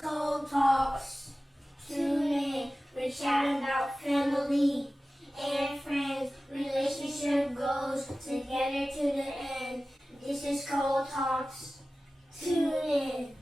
Cold Talks. Tune in. We're chatting about family and friends. Relationship goes together to the end. This is Cold Talks. Tune in.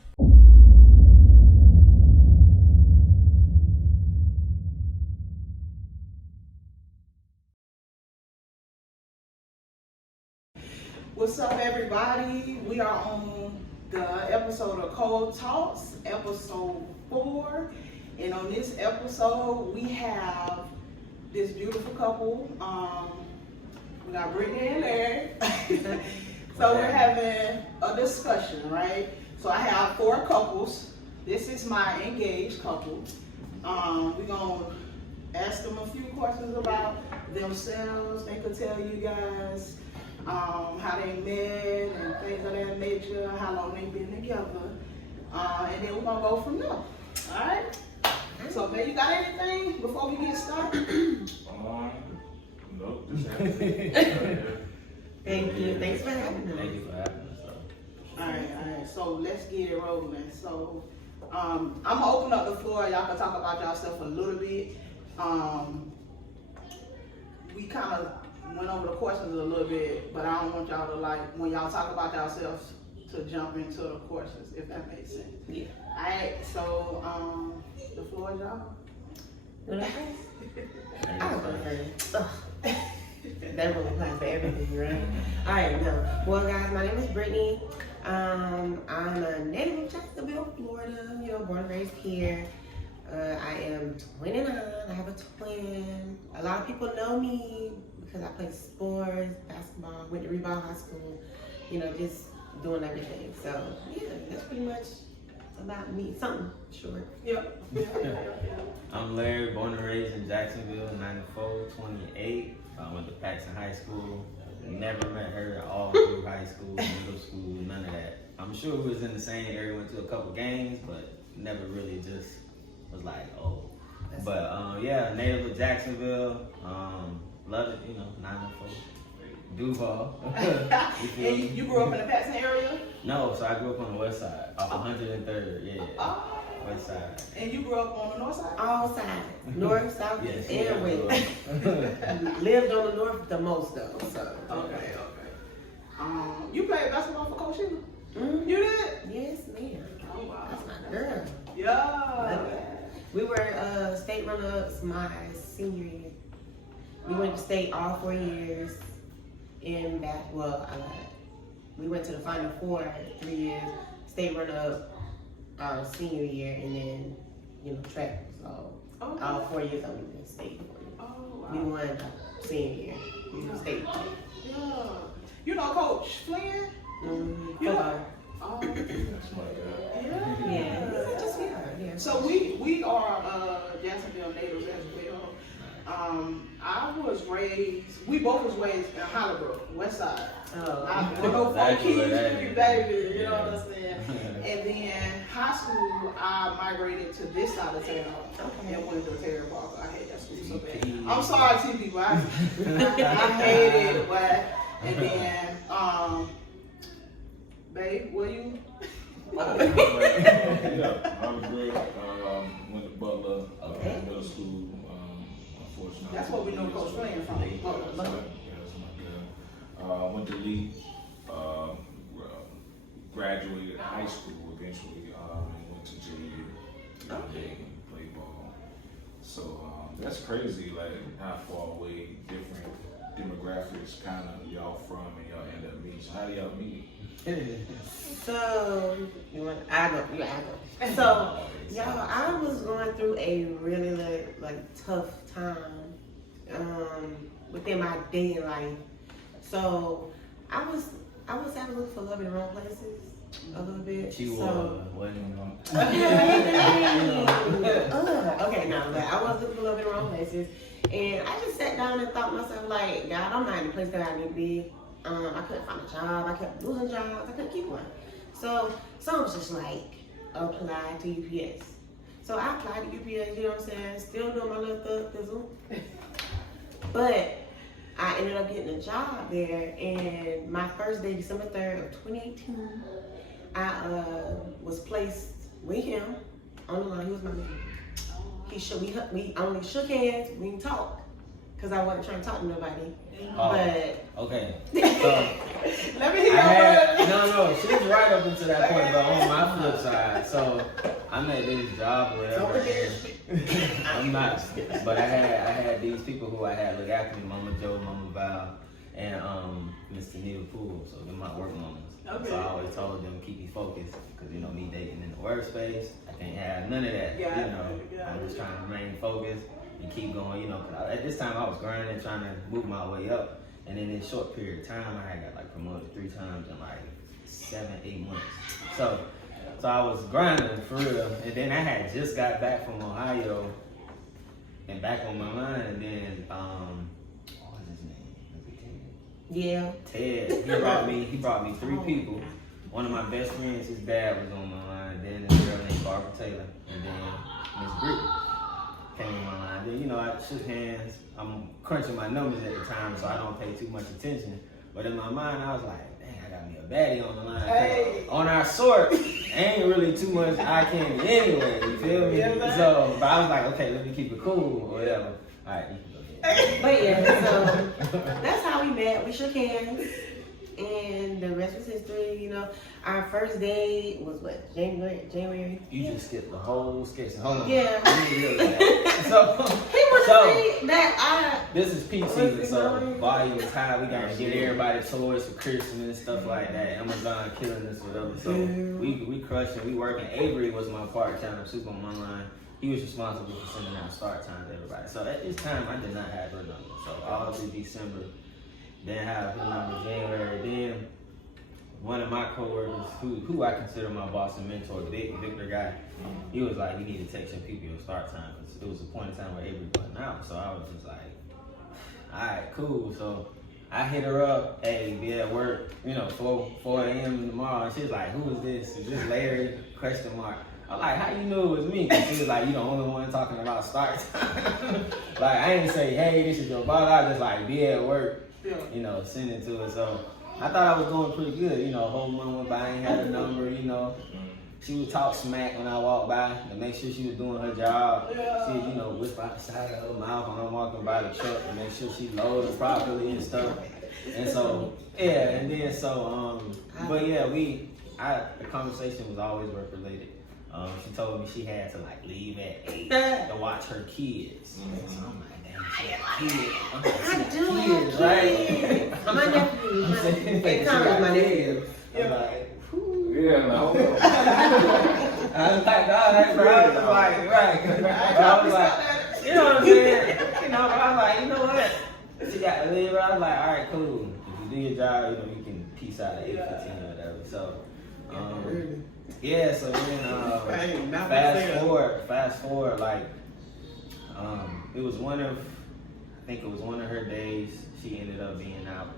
What's up, everybody? We are on the episode of Cold Talks, episode 4. And on this episode, we have this beautiful couple. We got Brittney and Larry. So we're having a discussion, right? So I have 4 couples. This is my engaged couple. We're going to ask them a few questions about themselves. They could tell you guys how they met and things of that nature, how long they've been together, and then we're gonna go from there. All right. So, man, you got anything before we get started? Nope. Thank you. Thanks for having us. Thank you for having us. All right. So let's get it rolling. So, I'm gonna open up the floor. Y'all can talk about yourself a little bit. We kind of went over the questions a little bit, but I don't want y'all to, like, when y'all talk about yourselves, to jump into the questions, if that makes sense. Yeah. Alright, so the floor is y'all. What I go first. That really applies to everything, right? Alright, no. Well, guys, my name is Brittney. I'm a native of Jacksonville, Florida. Born and raised here. I am 29. I have a twin. A lot of people know me because I play sports, basketball, went to Rebound High School, just doing everything. So, yeah, that's pretty much about me. Something short. Yep. I'm Larry, born and raised in Jacksonville, 94, 28. I went to Paxton High School. Never met her all through high school, middle school, none of that. I'm sure we was in the same area, went to a couple games, but never really just was like, oh. But yeah, native of Jacksonville. Love it, 904. Duval. And you grew up in the Paxton area? No, so I grew up on the west side, off 103rd, yeah. Oh. West side. And you grew up on the north side? All sides. North, south, Yes, and west. Lived on the north the most, though. So. Okay. You played basketball for Coach Sheila? Mm-hmm. You did? Yes, ma'am. Oh, wow. That's my girl. Yeah. We were state runners my senior year. We went to state all 4 years in basketball. We went to the Final Four 3 years. State runner our senior year, and then track. So all 4 years I went to state. Oh, wow. We won senior year. We were state. Yeah. You know Coach Flynn? Mm-hmm. You know? Oh. That's my girl. Yeah. Just we are. Yeah. So we are Jacksonville natives as well. We both was raised in Hollybrook, West Side. Oh. I know 4 kids with you, baby, you know Yeah. what I'm saying? And then high school, I migrated to this side of town and went to Terry Parker. I hate that school so bad. I'm sorry, T people. I hate it, but and then babe, were you? Oh, Yeah, I was good. Went to Butler, middle school. Unfortunately, That's what we know Coach Flynn from. Yeah, that's my girl. Went to Lee. Graduated high school eventually, and went to JU. Played ball. So that's crazy, like how far away different demographics kind of y'all from and y'all end up meeting. So how do y'all meet? So I go. So y'all, I was going through a really tough time within my dating life. So I was having to look for love in the wrong places a little bit. She wasn't wrong. Okay, no, but I was looking for love in the wrong places, and I just sat down and thought to myself, like, God, I'm not in the place that I need to be. I couldn't find a job. I kept losing jobs. I couldn't keep one. So I was just like, apply to UPS. So I applied to UPS, you know what I'm saying? Still doing my little thug. But I ended up getting a job there, and my first day, December 3rd of 2018, I was placed with him on the line. He was my man. We only shook hands. We didn't talk because I wasn't trying to talk to nobody. But okay. So Let me hear no, she was right up until that point, but on my flip side, so I'm at this job or whatever. I'm not, but I had these people who I had look after me, Mama Joe, Mama Val, and Miss Neil Poole. So they're my work mamas. Okay. So I always told them keep me focused, because you know me dating in the workspace, I can't have none of that. Yeah, you know, yeah. I'm just trying to remain focused and keep going. You know, 'cause at this time I was grinding, trying to move my way up, and in this short period of time I had got like promoted 3 times in like 7-8 months. So I was grinding for real, and then I had just got back from Ohio and back on my mind, and then what was his name? yeah. Ted. He brought me 3 people. One of my best friends, his dad was on my line. Then this girl named Barbara Taylor, and then Miss Brittney came on my line. Then I shook hands. I'm crunching my numbers at the time, so I don't pay too much attention. But in my mind, I was like, dang, I got me a baddie on the line. Hey. On our sort, ain't really too much eye candy anyway. You feel me? Yeah, man. So, but I was like, okay, let me keep it cool or whatever. All right, you can go ahead. But yeah, so that's how we met. We shook hands, and the rest was history. You know, our first day was what, January. You just skipped the whole sketch. Hold on. Yeah. Let me real that. So, He was saying that this is peak season, so volume is high. We gotta get everybody toys for Christmas and stuff like that. Amazon killing us, whatever. So we crushing, we working. Avery was my part-time super on my line. He was responsible for sending out start time to everybody. So at this time, I did not have her number. So all through December, didn't have her number. January, then one of my coworkers, who I consider my boss and mentor, Victor guy, he was like, you need to text your people your start time. It was a point in time where Avery wasn't out. So I was just like, all right, cool. So I hit her up, hey, be at work, 4 a.m. tomorrow. And she was like, who is this? Is this Larry? ? I'm like, how you knew it was me? Because she was like, you the only one talking about start time. Like, I didn't say, hey, this is your boss. I was just like, be at work, send it to her. So I thought I was doing pretty good. A whole month went by, I ain't had a number, She would talk smack when I walked by to make sure she was doing her job. Yeah. She'd, whisper out the side of her mouth when I'm walking by the truck to make sure she loaded properly and stuff. And so, but yeah, the conversation was always work related. She told me she had to leave at 8 to watch her kids. So I'm like, damn, she had kids. I do have kids. My nephew. They come as my nephew. I'm like, Yeah, no. I was like, all right, bro. I was like, right. I was like, you know what I'm saying? But I was like, you know what? She got to leave. I was like, all right, cool. If you do your job, you can peace out at 8:15 or whatever. So, yeah. So then, fast forward, it was I think it was one of her days. She ended up being out.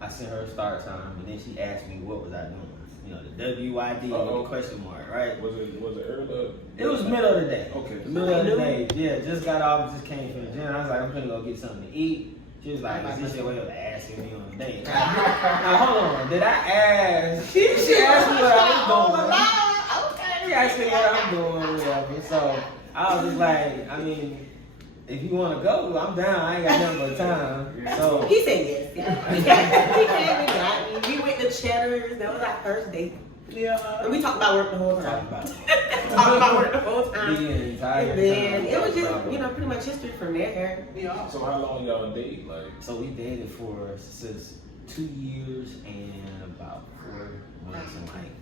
I sent her a start time, and then she asked me what was I doing. The WYD with the question mark, right? Was it early? It was middle of the day. Okay. Middle of the day. Yeah, just got off, just came from the gym. I was like, I'm gonna go get something to eat. She was like, is this your way of asking me on a date? Now hold on, did I ask? She asked me what I was doing. Okay. She asked me what I'm doing, whatever. So I was just like, I mean, if you want to go, I'm down. I ain't got nothing but time. So He said yes. He came and got me. We went to Cheddar's. That was our first date. Yeah. And we talked about work the whole time. talking about work the whole time. the entire And then time. it was just, pretty much history from there. Yeah. So how long y'all date? So we dated for since 2 years and about 4 months and 20 days.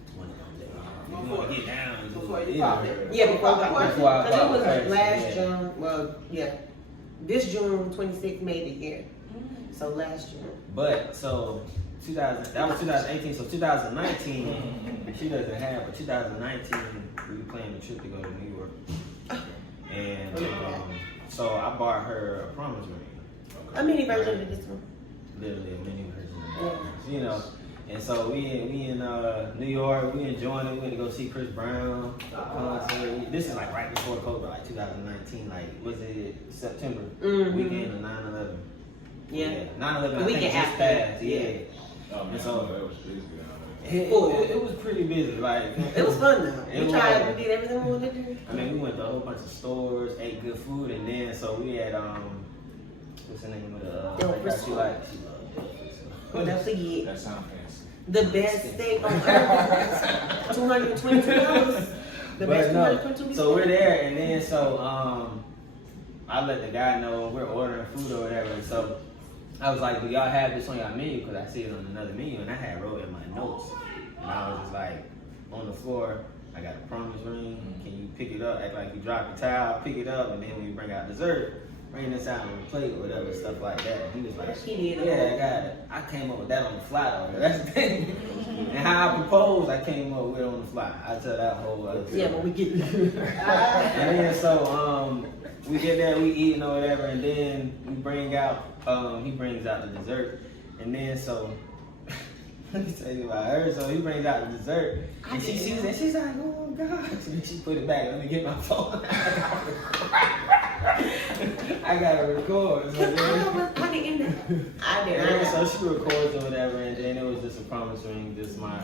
You want to get down Before to you it. pop it. Yeah, before I got Before I because it was got last yeah. June. Well, yeah, this June 26th made the year. So last June. But so that was 2018. So 2019, she doesn't have. But 2019, we were planning a trip to go to New York, and so I bought her a promise ring. A mini version of this one. Literally a mini version of that. And so we in New York, we enjoying it. We went to go see Chris Brown concert. This is right before COVID, 2019. Was it September? Weekend of 9/11. Yeah. 9/11. The weekend just after. passed. Yeah. Oh, man, And so that was busy. It was pretty busy. Like It was fun though. It We tried, was. we did everything we wanted to do. I mean, we went to a whole bunch of stores, ate good food, and then so we had what's the name of the Del like, Frisco. she loved We'll never forget That sounds fancy. the best steak on earth. $222. The best $222. So we're there, and then I let the guy know we're ordering food or whatever. So I was like, "Do y'all have this on your menu?" Because I see it on another menu, and I had wrote in my notes, and I was just like, on the floor, I got a promise ring. Can you pick it up? Act like you dropped the towel, pick it up, and then when you bring out dessert, bring this out on the plate or whatever, stuff like that. And he was like, He did. "Yeah, I got it." I came up with that on the fly though. That's the thing. And how I proposed, I came up with it on the fly. I tell that whole other Yeah, but we get And then so we get there, we eating or whatever, and then we bring out he brings out the dessert, and then so let me tell you about her. So he brings out the dessert, and she sees it, and she's like, "Oh God!" And she put it back. Let me get my phone. I gotta record. So then, I did. and so she records or whatever, and then it was just a promise ring, just my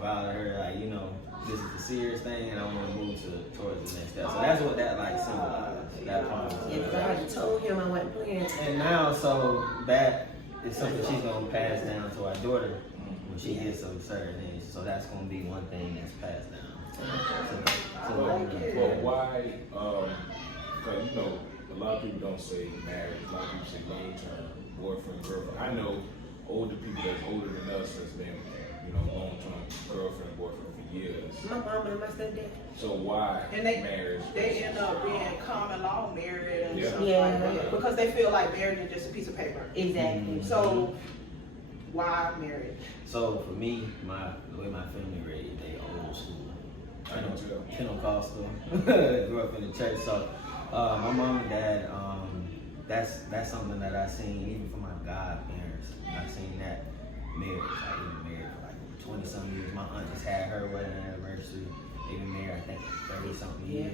vow to her, like, you know, this is a serious thing, and I want to move towards the next step. So that's what that like symbolized. That promise. Yeah, because I had told him I wasn't playing. And now, so that is something she's gonna pass down to our daughter when she gets of a certain age. So that's gonna be one thing that's passed down. Well, why? Because you know, a lot of people don't say marriage. A lot of people say long-term boyfriend, girlfriend. I know older people that's older than us that's been, you know, long-term girlfriend, boyfriend for years. My mom and my stepdad. So why And marriage? they end up being common law married and stuff Yeah. like that because they feel like marriage is just a piece of paper. Exactly. So why marriage? So for me, the way my family raised, they old school. I know too. Pentecostal. Grew up in the church. So my mom and dad, that's something that I seen even from my godparents. I seen that marriage. Like they been married for like 20 something years. My aunt just had her wedding anniversary. They've been married I think 30 something years.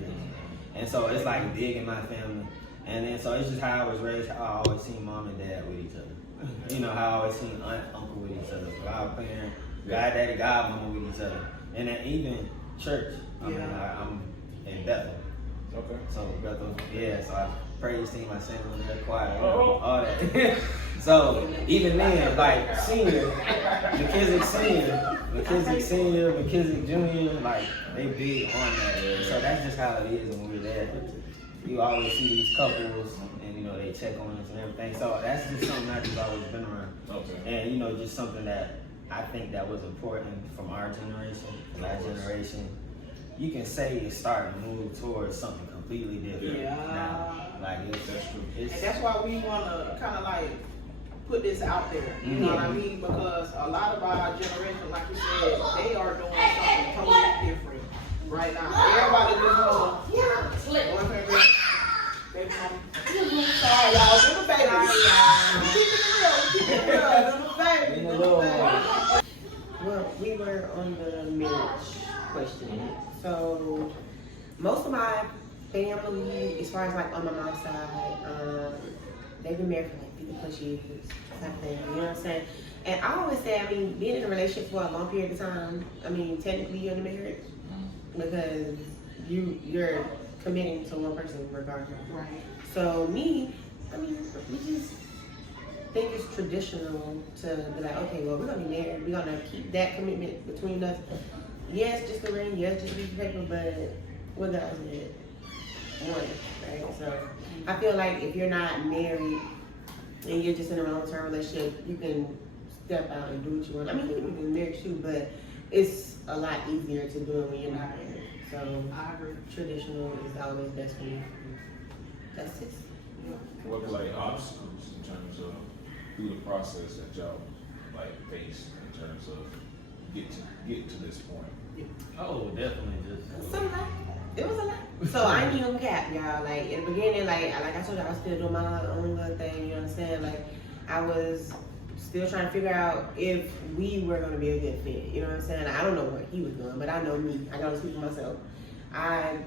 And so it's like big in my family. And then so it's just how I was raised. How I always seen mom and dad with each other. You know how I always seen aunt, uncle with each other. Godparent, goddaddy, godmama with each other. And then even church. I mean, I'm in Bethel. Okay. So Bethel, yeah, so I praise team, I sang on their choir, all that. So even then, like senior, McKissick senior, McKissick junior, like they big on that. So that's just how it is when we're there. You always see these couples and you know they check on us and everything. So that's just something I've just always been around. Okay. And you know, just something that I think that was important from our generation, from that generation. You can say it's starting to move towards something completely different now. Like That's true. And that's why we want to kind of like put this out there. You know what I mean? Because a lot of our generation, like you said, they are doing something totally different right now. Everybody just boyfriend, baby mama. Sorry, y'all. Do the baby. Keep it real. Do the baby. Well, we were on the marriage question. So most of my family, as far as like on my mom's side, they've been married for like 50 plus years, type of thing. You know what I'm saying? And I always say, I mean, being in a relationship for a long period of time, I mean, technically you're in a marriage because you're committing to one person regardless. Right. So me, I mean, we just think it's traditional to be like, okay, well, we're gonna be married. We're gonna keep that commitment between us. Yes, just a ring. Yes, just a piece of paper. But what God said, one, right? So I feel like if you're not married and you're just in a long-term relationship, you can step out and do what you want. I mean, you can be married too, but it's a lot easier to do it when you're not married. So I agree. traditional is always best for me. That's it. What were like obstacles in terms of through the process that y'all like faced in terms of get to this point? oh, definitely just. So like, it was a lot. So I ain't even cap, y'all. Like in the beginning, like I told you, I was still doing my own little thing. You know what I'm saying? Like I was still trying to figure out if we were gonna be a good fit. You know what I'm saying? I don't know what he was doing, but I know me. I gotta speak for myself. I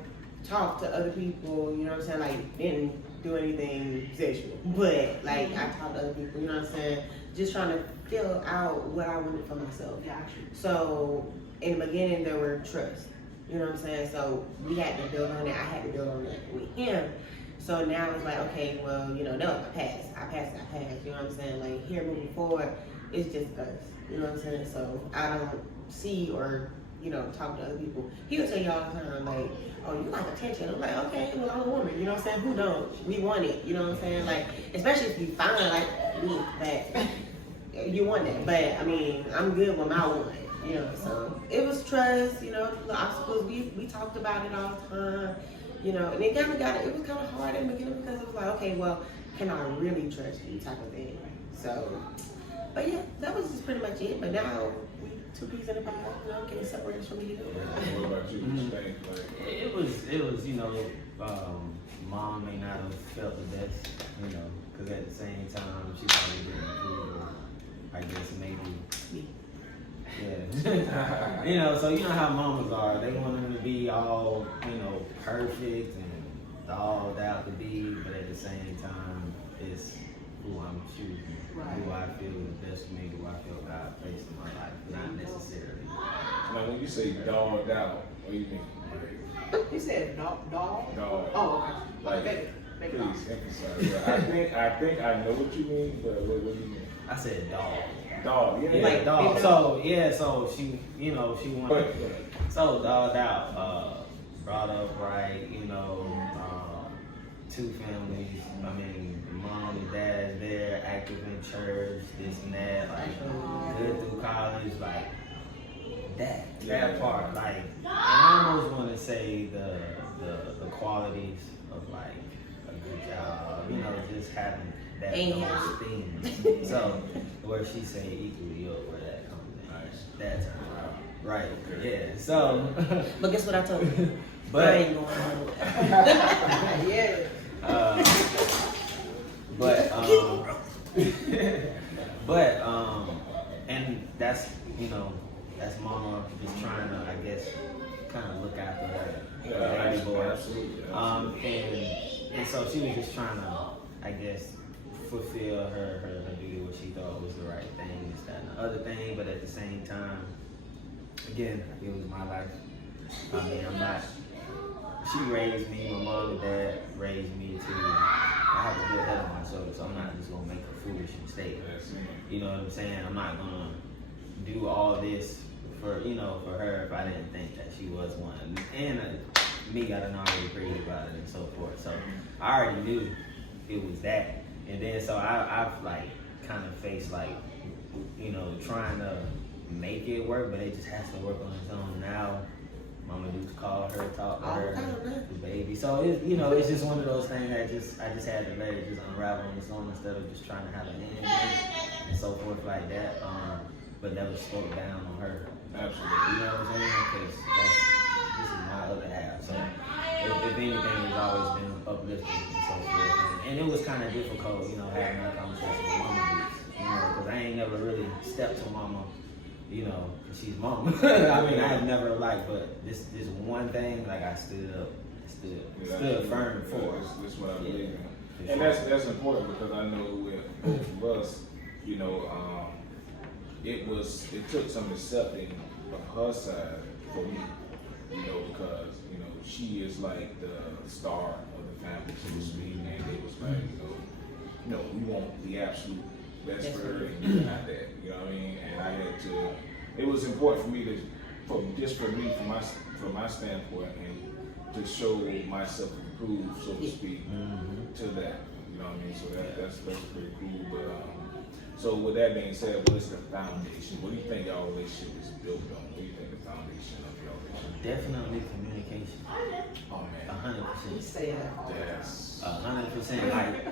talked to other people. You know what I'm saying? Like been do anything sexual, but like I talk to other people, you know what I'm saying? Just trying to fill out what I wanted for myself. So in the beginning there were trust, you know what I'm saying? So we had to build on it. I had to build on it with him. So now it's like, okay, well, you know, that was my past. I passed, you know what I'm saying? Like here moving forward, it's just us, you know what I'm saying? So I don't see or, you know, talk to other people. He'll tell you all the time, like, oh, you like attention. I'm like, okay, well, I'm a woman, you know what I'm saying? Who don't? We want it, you know what I'm saying? Like, especially if you find like me, but you want that. But I mean, I'm good with my one, you know. So it was trust, you know, the obstacles. We talked about it all the time, you know. And it was kind of hard in the beginning because it was like, okay, well, can I really trust you, type of thing. So, but yeah, that was just pretty much it. But now we two peas in a pod, you know, getting separated from each other. What about you? What you think? Like, It was, you know, mom may not have felt the best, you know, because at the same time she probably didn't approve. I guess maybe. Yeah. You know, so you know how mamas are. They want them to be all, you know, perfect and all out to be, but at the same time, it's who I'm choosing, who I feel is best for me, who I feel God placed in my life, not necessarily. now when you say dogged out, what do you mean? You said dog? Dog. Oh, okay. Like, please emphasize. I think I know what you mean, but what do you mean? I said dog. Dog, yeah. Yeah, Like, dog. big So she, you know, she wanted. So dogged out, brought up right, you know, two families. I mean, mom and dad's there, active in church, this and that, like good through college, like that part, like, and I almost want to say the qualities of like a good job, you know, just having that those things. So where she say equally up where that comes in, right? That's her, right? Yeah. So, But guess what I told you? but I ain't going home. Yeah. but and that's, you know, that's mama just trying to, I guess, kind of look after her baby boy. Absolutely. And so she was just trying to, I guess, fulfill her duty, what she thought was the right thing, this, that, and the other thing. But at the same time, again, it was my life. I mean, I'm not. She raised me. My mom and dad raised me to. I have a good head on my shoulders, so I'm not just gonna make a foolish mistake. You know what I'm saying? I'm not gonna do all this for, you know, for her if I didn't think that she was one. And me, I done already prayed about it and so forth. So I already knew it was that. And then so I've like kind of faced like, you know, trying to make it work, but it just has to work on its own now. Mama dudes call her, talk to her, the baby. So it, you know, it's just one of those things that I just had to let it just unravel on its own instead of just trying to have an end in it and so forth like that. But never slow it down on her. Absolutely. You know what I'm saying? Because this is my other half. So if anything, it's always been uplifting and so forth. And it was kind of difficult, you know, having that conversation with mama, you know, because I ain't never really stepped to mama, you know, because she's mama. I mean, I never like, but this one thing, like I stood up, stood firm for. That's what I believe in. And that's important because I know with both of us, you know, it took some accepting of her side for me, you know, because, you know, she is like the star of the family, so to speak, and it was like, you know, we want the absolute best for her, and you're not that, you know what I mean? And I had to, it was important for me from my standpoint, and to show myself approved, so to speak, to that, you know what I mean? So that's pretty cool, but, so with that being said, what is the foundation? What do you think y'all relationship is built on? What do you think the foundation of y'all relationship? Definitely communication. Oh man, 100%. Say that. that's 100%. Like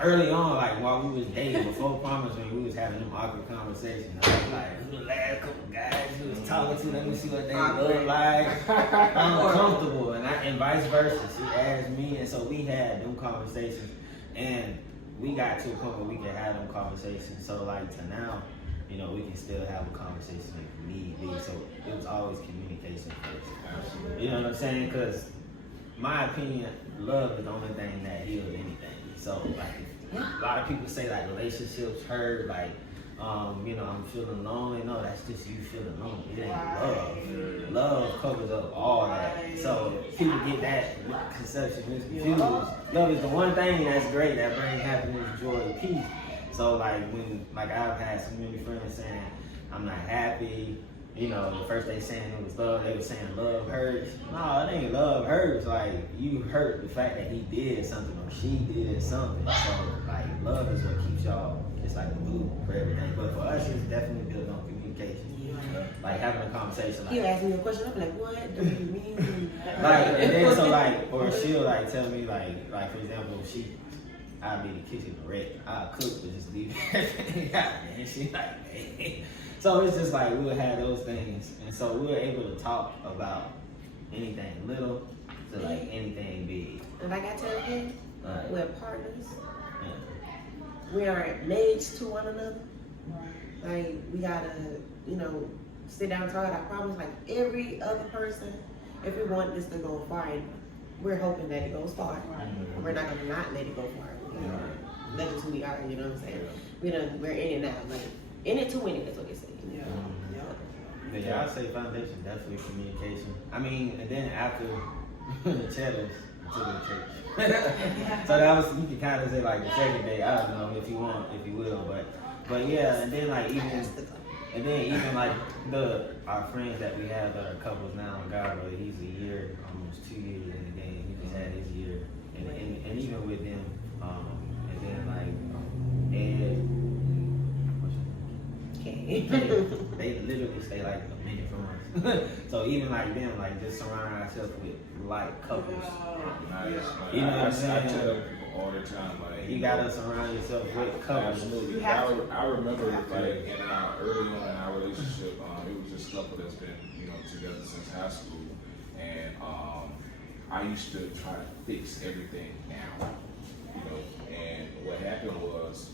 early on, like while we was dating, before promising, we was having them awkward conversations. I was like, who the last couple guys you was talking to? Let me see what they look like. Uncomfortable, and vice versa. She asked me, and so we had them conversations, and we got to a point where we could have them conversations. So like to now, you know, we can still have a conversation if need be. So it was always communication first. absolutely. You know what I'm saying? Because my opinion, love is the only thing that heals anything. So like, a lot of people say like relationships hurt, like, you know, I'm feeling lonely. No, that's just you feeling lonely. It ain't love. Love covers up all that. So people get that conception confused. Love is the one thing that's great that brings happiness, joy, and peace. So like when, like I've had so many friends saying I'm not happy. You know, the first they saying it was love, they were saying love hurts. No, it ain't love hurts. Like, you hurt the fact that he did something or she did something. So, like, love is what keeps y'all, it's like the glue for everything. But for us, it's definitely built on communication. Like, having a conversation. Like, You ask me a question, I'm like, what do you mean? like, and then so, like, or she'll, like, tell me, like for example, I'll be in the kitchen wreck. I'll cook, but just leave everything out. And she like, hey. So it's just like we'll have those things, and so we're able to talk about anything little to like anything big. And like I tell you, Right. we're partners. Yeah. We are mates to one another. Like we gotta, you know, sit down and talk about our problems like every other person. If we want this to go far, and we're hoping that it goes far. We're not gonna not let it go far. You know, that's just who we are. You know what I'm saying? We're in it now. Like in it to win it. That's what they say. Yeah, I'd say foundation, definitely communication. I mean, and then after the challenge to the church. So that was, you can kind of say like the second day, I don't know if you want, if you will, but yeah, and then like even like our friends that we have that are couples now, God, he's a year, almost 2 years in the game, he just had his year, and even with them, and then like, Ed, they literally stay like a minute from us. So even like them, like just surrounding ourselves with like couples. Nice. You know what I'm I saying? tell people all the time, like You gotta surround yourself with couples. absolutely. I remember like in our early on in our relationship, it was this couple that's been together since high school, and I used to try to fix everything now, and what happened was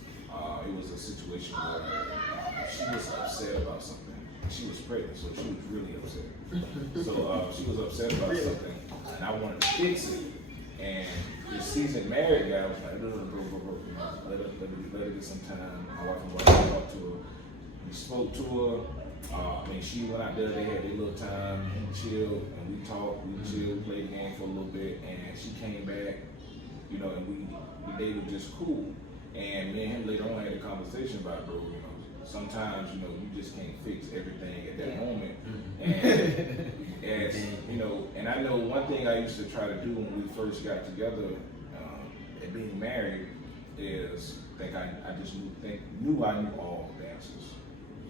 it was a situation where she was upset about something. She was pregnant, so she was really upset. So she was upset about something, and I wanted to fix it. And this seasoned married guy was like, bro, let her get some time. My wife and wife talked to her. We spoke to her. She went out there, they had their little time, chilled, and we talked, we chilled, played the game for a little bit, and she came back, and we dated just cool. And me and him later on had a conversation about, bro, sometimes, you just can't fix everything at that moment. And, and I know one thing I used to try to do when we first got together and being married is I just knew I knew all the answers.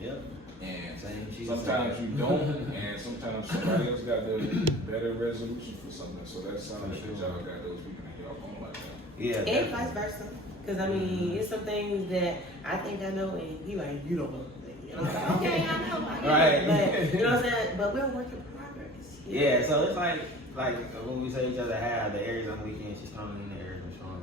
Yep. And sometimes you don't, and sometimes somebody else got the better resolution for something. So that's something that y'all got those people in y'all going like that. Yeah. And vice versa. Because I mean, it's some things that I think I know, and he like, you don't know. And I'm like, okay, I know. Right. But you know what I'm saying? But we're a work in progress. Yeah, so it's like when we say each other have the areas I'm weak in, she's strong in the areas I'm strong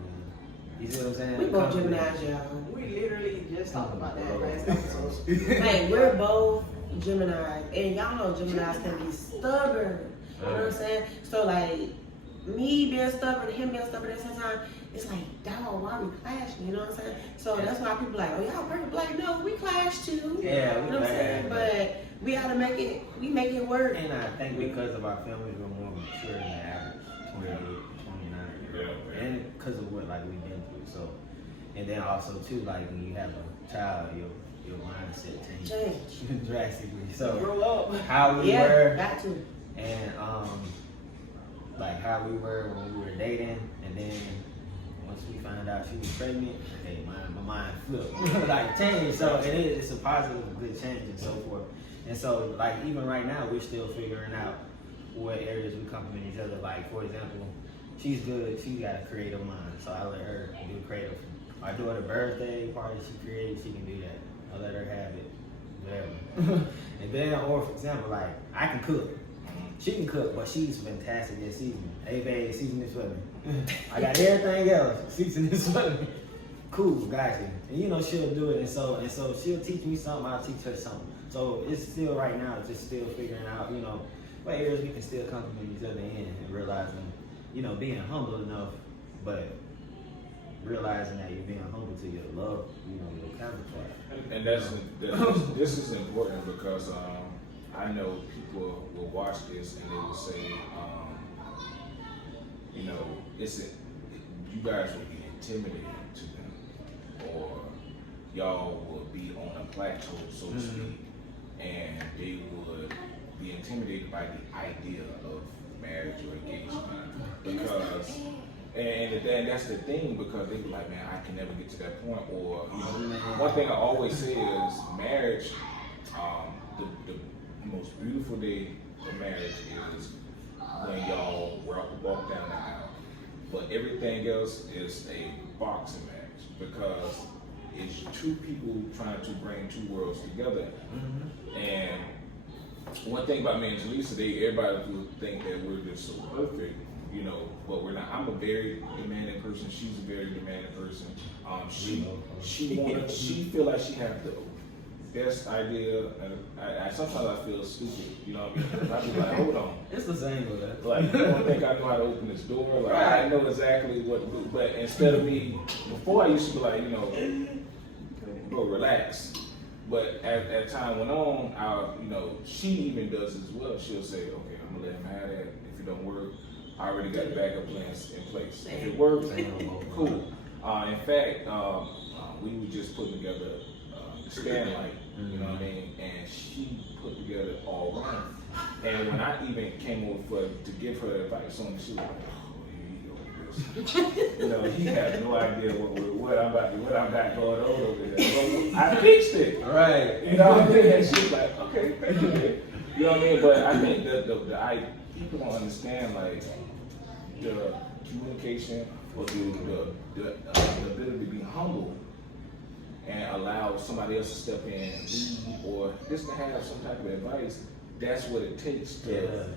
in. You see what I'm saying? We both Geminis, y'all. We literally just talked about that last episode. Hey, we're both Geminis, and y'all know Geminis can be stubborn. You know what I'm saying? So like, me being stubborn, him being stubborn at the same time, it's like, dog, why we clashing? You know what I'm saying? So that's why people like, oh, y'all perfect. Like, no, we clash too. Yeah, you know what I'm saying? But we gotta make it work. And I think because of our families, we're more mature than the average 28, 29 year old. And because of what like we've been through. So, and then also too, like when you have a child, your mindset changes drastically. So Grow up. how we Yeah, were, got to. and like how we were when we were dating, and then once we found out she was pregnant, okay, my mind flipped, like changed. So it's a positive, good change and so forth. And so like even right now, we're still figuring out what areas we complement each other. Like for example, she's good, she's got a creative mind, so I let her do creative. My daughter's birthday party she created, she can do that. I let her have it, whatever. And then, or for example, like I can cook. She can cook, but she's fantastic at seasoning. Hey babe, season this for me. I got everything else. Season this for me. Cool, got you. And she'll do it, and so she'll teach me something, I'll teach her something. So it's still right now, just still figuring out, what areas we can still complement each other in and realizing being humble enough, but realizing that you're being humble to your love, your counterpart. And this is important because I know people will watch this and they will say, you guys will be intimidating to them, or y'all will be on a plateau, so to speak, and they would be intimidated by the idea of marriage or engagement because. And that's the thing, because they be like, man, I can never get to that point. Or, one thing I always say is marriage, the most beautiful day of marriage is when y'all walk down the aisle. But everything else is a boxing match, because it's two people trying to bring two worlds together. And one thing about me and Jaleesa, everybody would think that we're just so perfect. But we're not. I'm a very demanding person. She's a very demanding person. She feel like she has the best idea. I sometimes I feel stupid. You know what I mean? I be like, hold on. It's the same with that. Like, I don't think I know how to open this door. Like, I know exactly what to do. But instead of me, before I used to be like, go relax. But as time went on, she even does as well. She'll say, okay, I'm gonna let him have that. If it don't work, I already got the backup plans in place. If it works, cool. In fact, we were just putting together the stand light, you know what I mean? And she put together all around. And when I even came over to give her advice on it, she was like, oh, here you go with this. He had no idea what I'm got going on over there. But I fixed it. Right. You know what I mean? And she was like, okay, thank you. You know what I mean? But I think that people don't understand, like, the communication or the ability to be humble and allow somebody else to step in and lead, or just to have some type of advice. That's what it takes to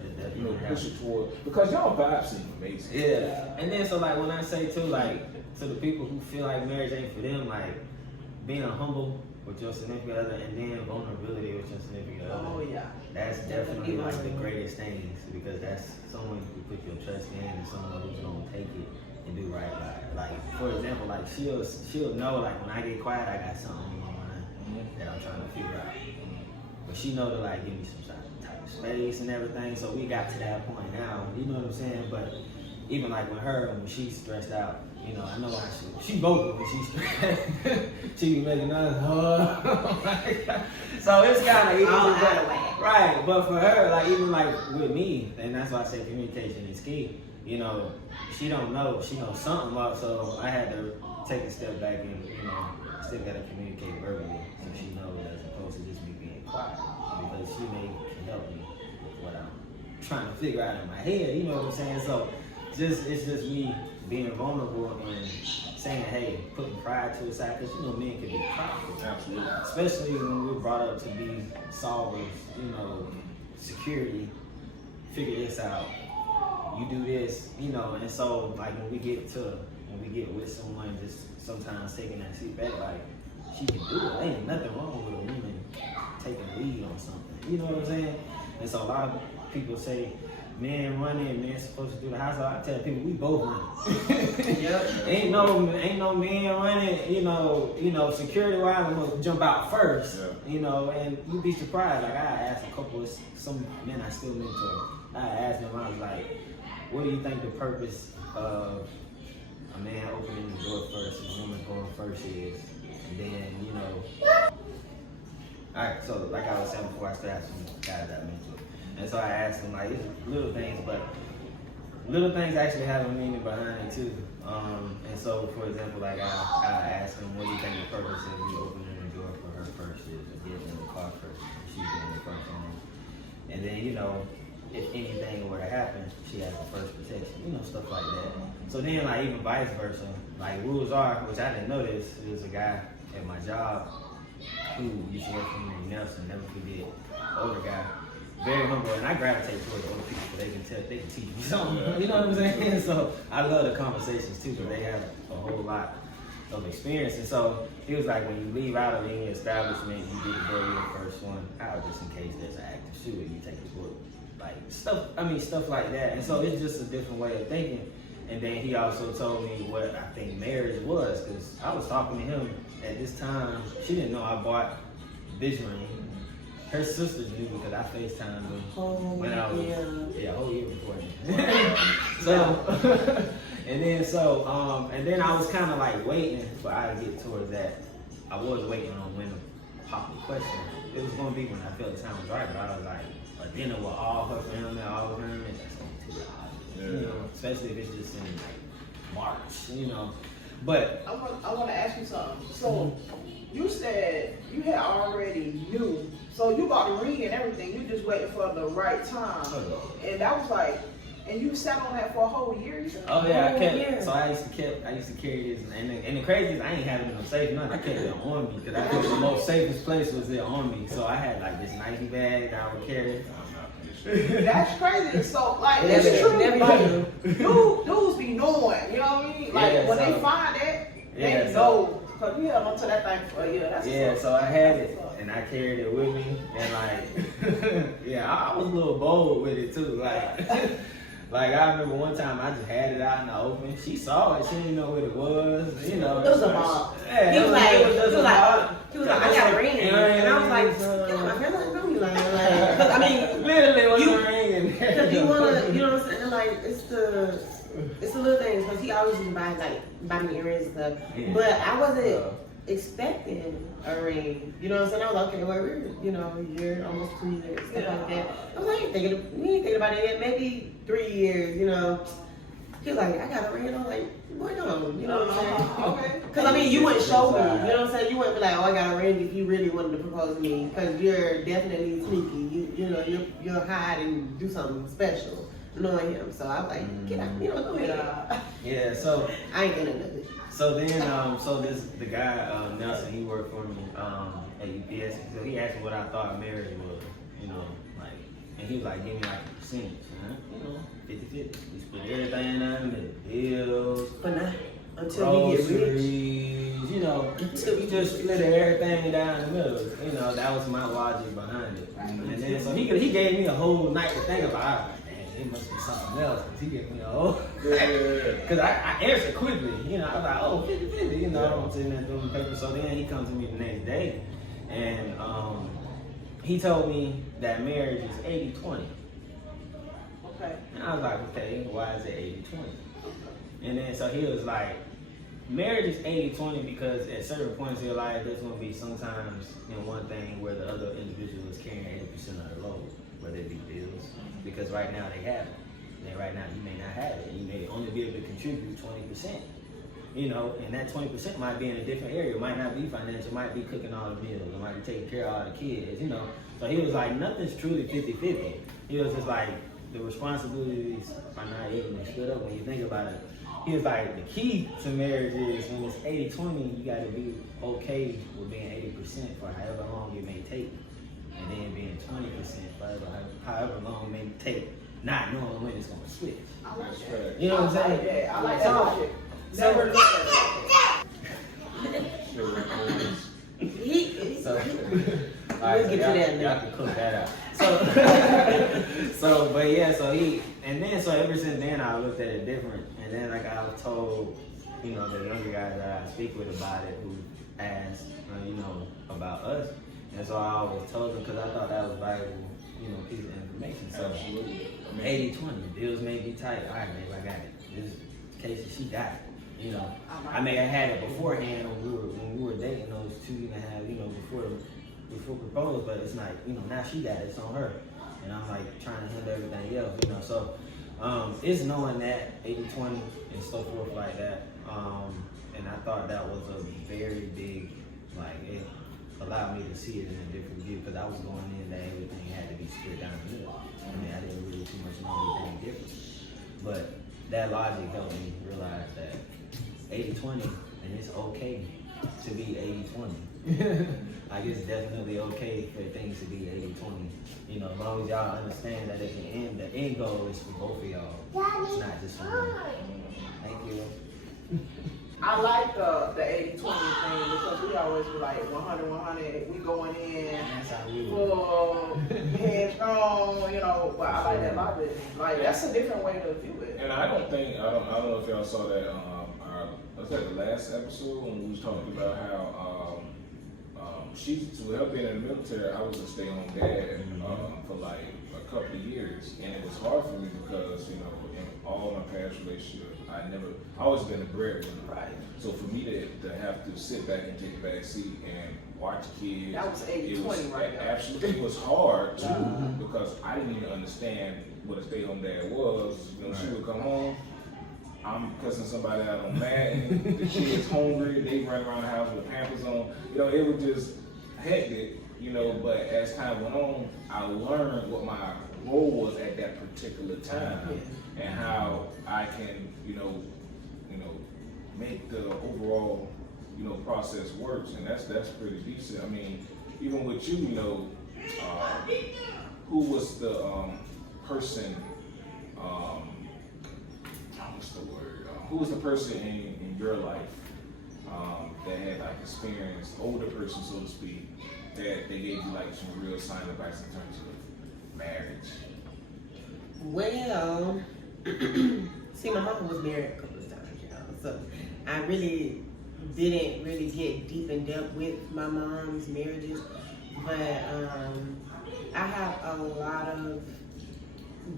push it toward, because y'all vibes seem amazing. Yeah. And then so like when I say too, like to the people who feel like marriage ain't for them, like being humble with your significant other and then vulnerability with your significant other. Oh yeah. That's definitely like the greatest things, because that's someone you can put your trust in and someone who's gonna take it and do right by it. Like for example, like she'll know, like when I get quiet, I got something on my mind that I'm trying to figure out. But she know to like give me some type of space and everything. So we got to that point now. You know what I'm saying? But even like with her, when she's stressed out, I know she vocal when she's stressed. She be making noise. So it's kind of easy. Right. But for her, like even like with me, and that's why I say communication is key. She don't know. She knows something about, so I had to take a step back and, still gotta communicate verbally, so she knows as opposed to just me being quiet, because she can help me with what I'm trying to figure out in my head, you know what I'm saying? So it's just me being vulnerable and saying, hey, putting pride to the side, because men can be prideful. Absolutely. Especially when we're brought up to be solvers, security, figure this out. You do this, and so like when we get with someone, just sometimes taking that seat back, like she can do it. Ain't nothing wrong with a woman taking the lead on something. You know what I'm saying? And so a lot of people say men running, men supposed to do the household. I tell people we both running. Yep. ain't no man running. Security wise, I'm gonna jump out first. Yeah. And you'd be surprised. Like I asked some men I still mentor. I asked them, I was like, what do you think the purpose of a man opening the door first and a woman going first is? And then, alright, so like I was saying before, I still have some guys that I mentor. And so I asked them, like, it's little things, but little things actually have a meaning behind it too. And so, for example, like I asked them, what do you think the purpose of you opening the door for her first is, or getting in the car first, she's getting the first home. And then, if anything were to happen, she has the first protection, stuff like that. So then, like, even vice versa, like, rules are, which I didn't know this, there was a guy at my job who used to work for me named Nelson, never forget, older guy, very humble, and I gravitate towards older people, they can teach me something, you know what I'm saying? So I love the conversations too, because they have a whole lot of experience. And so he was like, when you leave out of any establishment, you get to go to the first one out, just in case there's an active shooter, you take the book. like stuff. I mean, stuff like that. And so it's just a different way of thinking. And then he also told me what I think marriage was, because I was talking to him at this time. She didn't know I bought this ring. Her sisters knew because I FaceTimed them when I was a whole year before then. So and then I was kind of like waiting for I to get towards that. I was waiting on when the pop the question. It was gonna be when I felt the time was right, but I was like a dinner with all her family, all of them, and that's gonna be too hard. You know, especially if it's just in like March, you know. But I want to ask you something. So you said you had already knew. So you bought the ring and everything. You just waiting for the right time. And that was like, and you sat on that for a whole year. You said? oh yeah, I kept. So I used to carry this, and the crazy is I ain't having it in no safe nothing. I kept it on me because I think the most safest place was there on me. So I had like this Nike bag that I would carry. That's crazy. So like it's true. Dudes be knowing, you know what I mean? Like when they find it, they know. Cause you held onto that thing for a year. So I had it and I carried it with me, and like I was a little bold with it too. Like I remember one time I just had it out in the open. She saw it. She didn't know what it was. You know, it was a ball. Yeah, he was like, I got a ring, and I was like, my family know you like, cause I mean, literally was a ring, and because you wanna, you know what I'm saying? Like it's the little things. Cause he always used to buy me earrings and stuff, but I wasn't expecting a ring. You know what I'm saying? I was like, okay, well, we're a year, almost 2 years, stuff like that. I was like, we ain't thinking about it yet. Maybe 3 years, you know. He was like, I got a ring. I was like, boy, no. You know what I'm saying? Okay. Because, I mean, you wouldn't show me. You know what I'm saying? You wouldn't be like, oh, I got a ring if you really wanted to propose to me. Because you're definitely sneaky. You'll hide and do something special knowing him. So I was like, get out. Go ahead. Yeah, so I ain't gonna do it. So then, the guy, Nelson, he worked for me at UPS. So he asked me what I thought marriage was, and he was like, give me like a percentage, 50-50. We split everything down the bills, but not until we get rich. We just split everything down the middle. That was my logic behind it. And then, so he gave me a whole night to think about it. It must be something else, because he gave me a whole. Because I answered quickly, I was like, oh, 50-50, I'm sitting there doing the paper. So then he comes to me the next day, and he told me that marriage is 80-20. Okay. And I was like, okay, why is it 80-20? And then so he was like, marriage is 80-20 because at certain points in your life, there's going to be sometimes one thing where the other individual is carrying 80% of the load, whether it be bills. Because right now they have it. And right now you may not have it. You may only be able to contribute 20%. And that 20% might be in a different area. It might not be financial. It might be cooking all the meals. It might be taking care of all the kids, So he was like, nothing's truly 50-50. He was just like, the responsibilities are not even split up when you think about it. He was like, the key to marriage is when it's 80-20, you got to be okay with being 80% for however long it may take. And then being 20% for however long it may take, not knowing when it's going to switch. I like that. You know what I'm saying? I like that logic. Never looked at it. So, We'll get to that y'all can cook that out. So ever since then I looked at it different. And then like I was told, the younger guys that I speak with about it who asked, about us. And so I always told them because I thought that was valuable, piece of information. So 80-20, bills may be tight. All right, babe, I got it. This case she got it. I may have had it beforehand when we were dating those 2.5, before proposal, but it's like, now she got it, it's on her. And I'm like trying to handle everything else, So it's knowing that 80-20 and so forth like that. And I thought that was a very big, it allowed me to see it in a different view because I was going in that everything had to be split down the middle. I didn't really too much know anything different. But that logic helped me realize that 80-20, and it's okay to be 80-20. It's definitely okay for things to be 80-20. As long as y'all understand that at the end goal is for both of y'all. It's not just for me. Thank you. I like the 80-20 thing because we always be like 100, we going in That's how we were. full headstrong, you know. But I like that live business. Like that's a different way to view it. And I don't know if y'all saw that. Was that the last episode when we was talking about how with her being in the military, I was a stay-at-home dad for like a couple of years, and it was hard for me because in all my past relationships, I always been a breadwinner. Right. So for me to have to sit back and take a back seat and watch kids, That was 80-20 right now. Absolutely, it was hard too because I didn't even understand what a stay-at-home dad was. She would come home. I'm cussing somebody out on Madden. The kid's hungry. They run around the house with Pampers on. It was just hectic. But as time went on, I learned what my role was at that particular time and how I can, make the overall, process works. And that's pretty decent. I mean, even with you, who was the person? Who was the person in your life that had like experienced, older person so to speak, that they gave you like some real sound advice in terms of marriage? Well, see, my mom was married a couple of times, so I really didn't really get deep in depth with my mom's marriages, but I have a lot of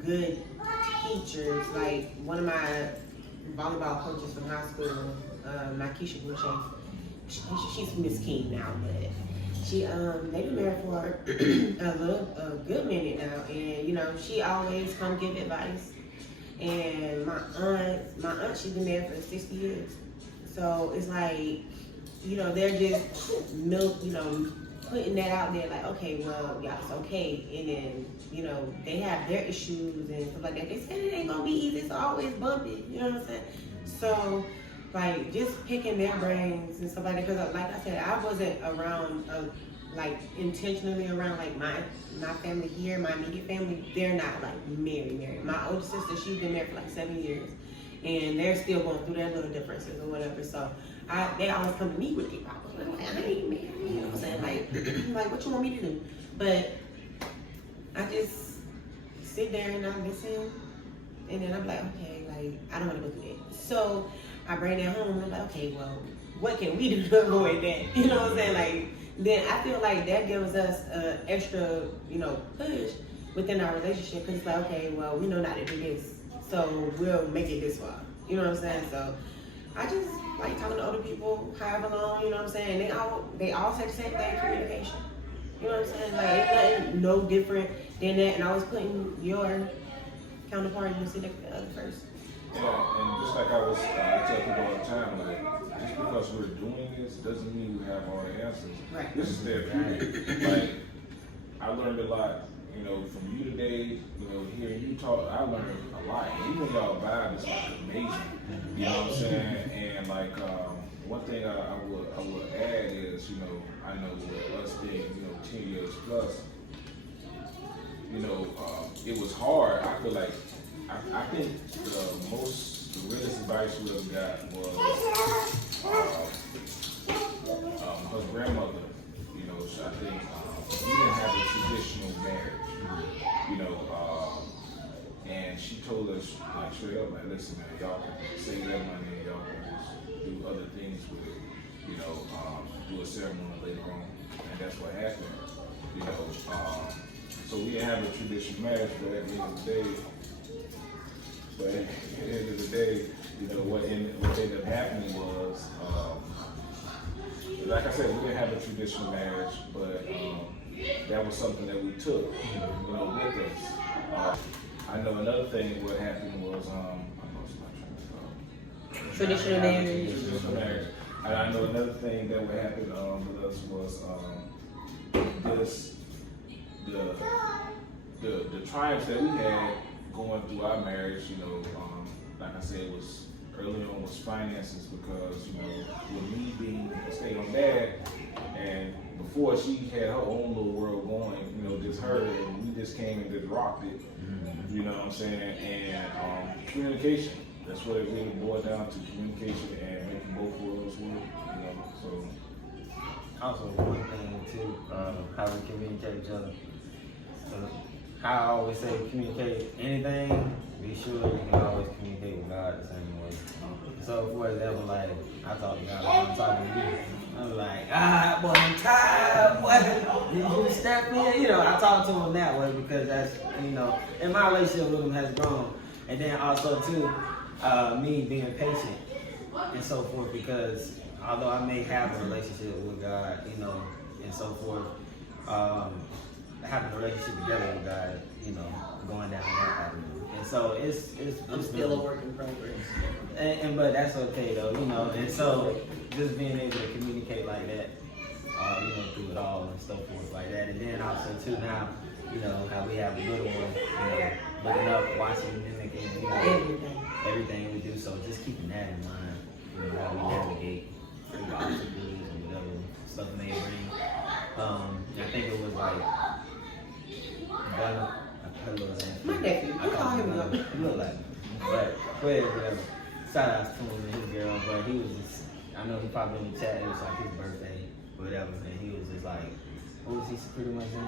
good teachers. Like one of my volleyball coaches from high school, Nikesha Boucher, she's Miss King now, but she they've been married for a good minute now, and she always come give advice. And my aunt, she's been married for 60 years, so it's like they're just putting that out there, like, okay, well, yeah, it's okay, and then they have their issues and stuff like that. They said it ain't gonna be easy, it's always bumpy, you know what I'm saying? So like just picking their brains and stuff like that, because like I said, I wasn't around like intentionally around like my family here, my immediate family. They're not like married. My older sister, she's been married for like 7 years, and they're still going through their little differences or whatever. So they always come to me with their problems. Like, I ain't married, you know what I'm saying? Like what you want me to do? But I just sit there and I listen, and then I'm like, okay, like I don't want to go through that. So I bring that home and I'm like, okay, well, what can we do to avoid that? You know what I'm saying? Like, then I feel like that gives us an extra, push within our relationship, because it's like, okay, well, we know not to do this, so we'll make it this far. You know what I'm saying? So I just like talking to other people, however long, you know what I'm saying? They all say the same thing, communication. You know what I'm saying? Like, it's nothing no different than that, and I was putting your counterpart, you see the other first. Yeah, and just like I tell people all the time, like, just because we're doing this doesn't mean we have all the answers. Right. This is therapeutic. Like, I learned a lot, from you today, hearing you talk, I learned a lot. And even y'all vibe is like amazing. You know what I'm saying? And like, one thing I would add is, I know with us being, 10 years plus, it was hard. I feel like, I think the realest advice we ever got was her grandmother. So I think we didn't have a traditional marriage, and she told us like straight up, like, listen, man, y'all can save that money, y'all can just do other things with it, do a ceremony later on, and that's what happened, so we didn't have a traditional marriage, but at the end of the day. But at the end of the day, what ended up happening was, like I said, we didn't have a traditional marriage, but that was something that we took, with us. I know another thing. What happened was, Traditional marriage. Traditional marriage. And I know another thing that would happen with us was the triumphs that we had going through our marriage, like I said, was early on was finances, because, with me being a stay-at-home dad, and before she had her own little world going, just her, and we just came and just rocked it, you know what I'm saying, and communication, that's what it really boiled down to, communication and making both worlds work, you know, so. Also, one thing too, how we communicate with each other. So, how I always say, communicate anything, be sure you can always communicate with God the same way. So, for example, like, I talk to God like I'm talking to you. I'm like, boy, I'm tired, boy. Did you step in? You know, I talk to him that way because that's, you know, and my relationship with him has grown. And then also, too, me being patient and so forth, because although I may have a relationship with God, you know, and so forth, having a relationship together with God, you know, going down that avenue. And so it's I'm still a work in progress. But that's okay though, you know, and so just being able to communicate like that, you know, through it all and so forth like that. And then also too now, you know, how we have a little one, you know, looking up, watching, mimicking, you know, everything we do. So just keeping that in mind, you know, how we navigate through obstacles and whatever stuff may bring. I think it was like my nephew, you call him up. Look like him. But whatever. Shout out to him and his girl, but he was just, I know he probably in the chat, it was like his birthday, whatever, and he was just like, what was he pretty much doing?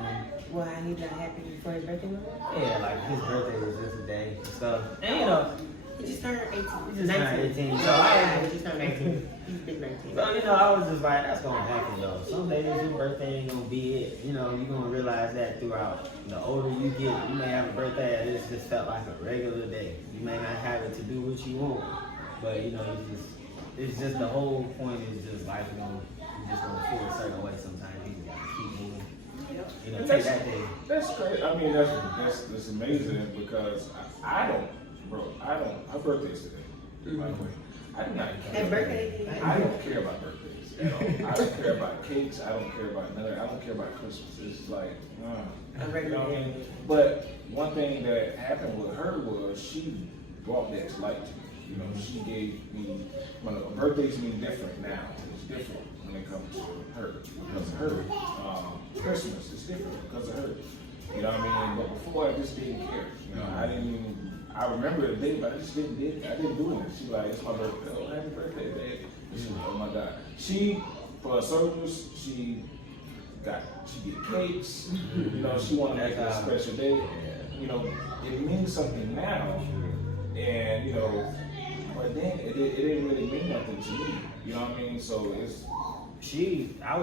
Why he not happy before his birthday? Yeah, like his birthday was just a day and stuff. And you know, he just turned 18. He just turned 18. So he just turned 19. He's big 19. So, you know, I was just like, that's gonna happen though. Some days your birthday ain't gonna be it. You know, you're gonna realize that throughout. The older you get, you may have a birthday and it's just felt like a regular day. You may not have it to do what you want, but you know, it's just the whole point is just life. You know, you just gonna feel a certain way sometimes. You gotta keep moving. You know, take that day. That's great. I mean, that's amazing because I don't. Her birthday's today, by the way. I do not care. Birthday? I don't care about birthdays at all. I don't care about cakes. I don't care about none of that. I don't care about Christmas. It's like, A regular you know what I day. mean? But one thing that happened with her was she brought that to light to me. You know, she gave me, when birthdays mean different now. It's different when it comes to her. Because of her, Christmas is different because of her. You know what I mean? But before, I just didn't care. You know, I didn't even, I remember the day, but I just didn't do it. She like, it's my birthday. Oh, happy birthday, babe. Oh my God. She, for her service, she get cakes. You know, she wanted to make it a special day. You know, it means something now. And, you know, but then it didn't really mean nothing to me. You know what I mean? So it's, I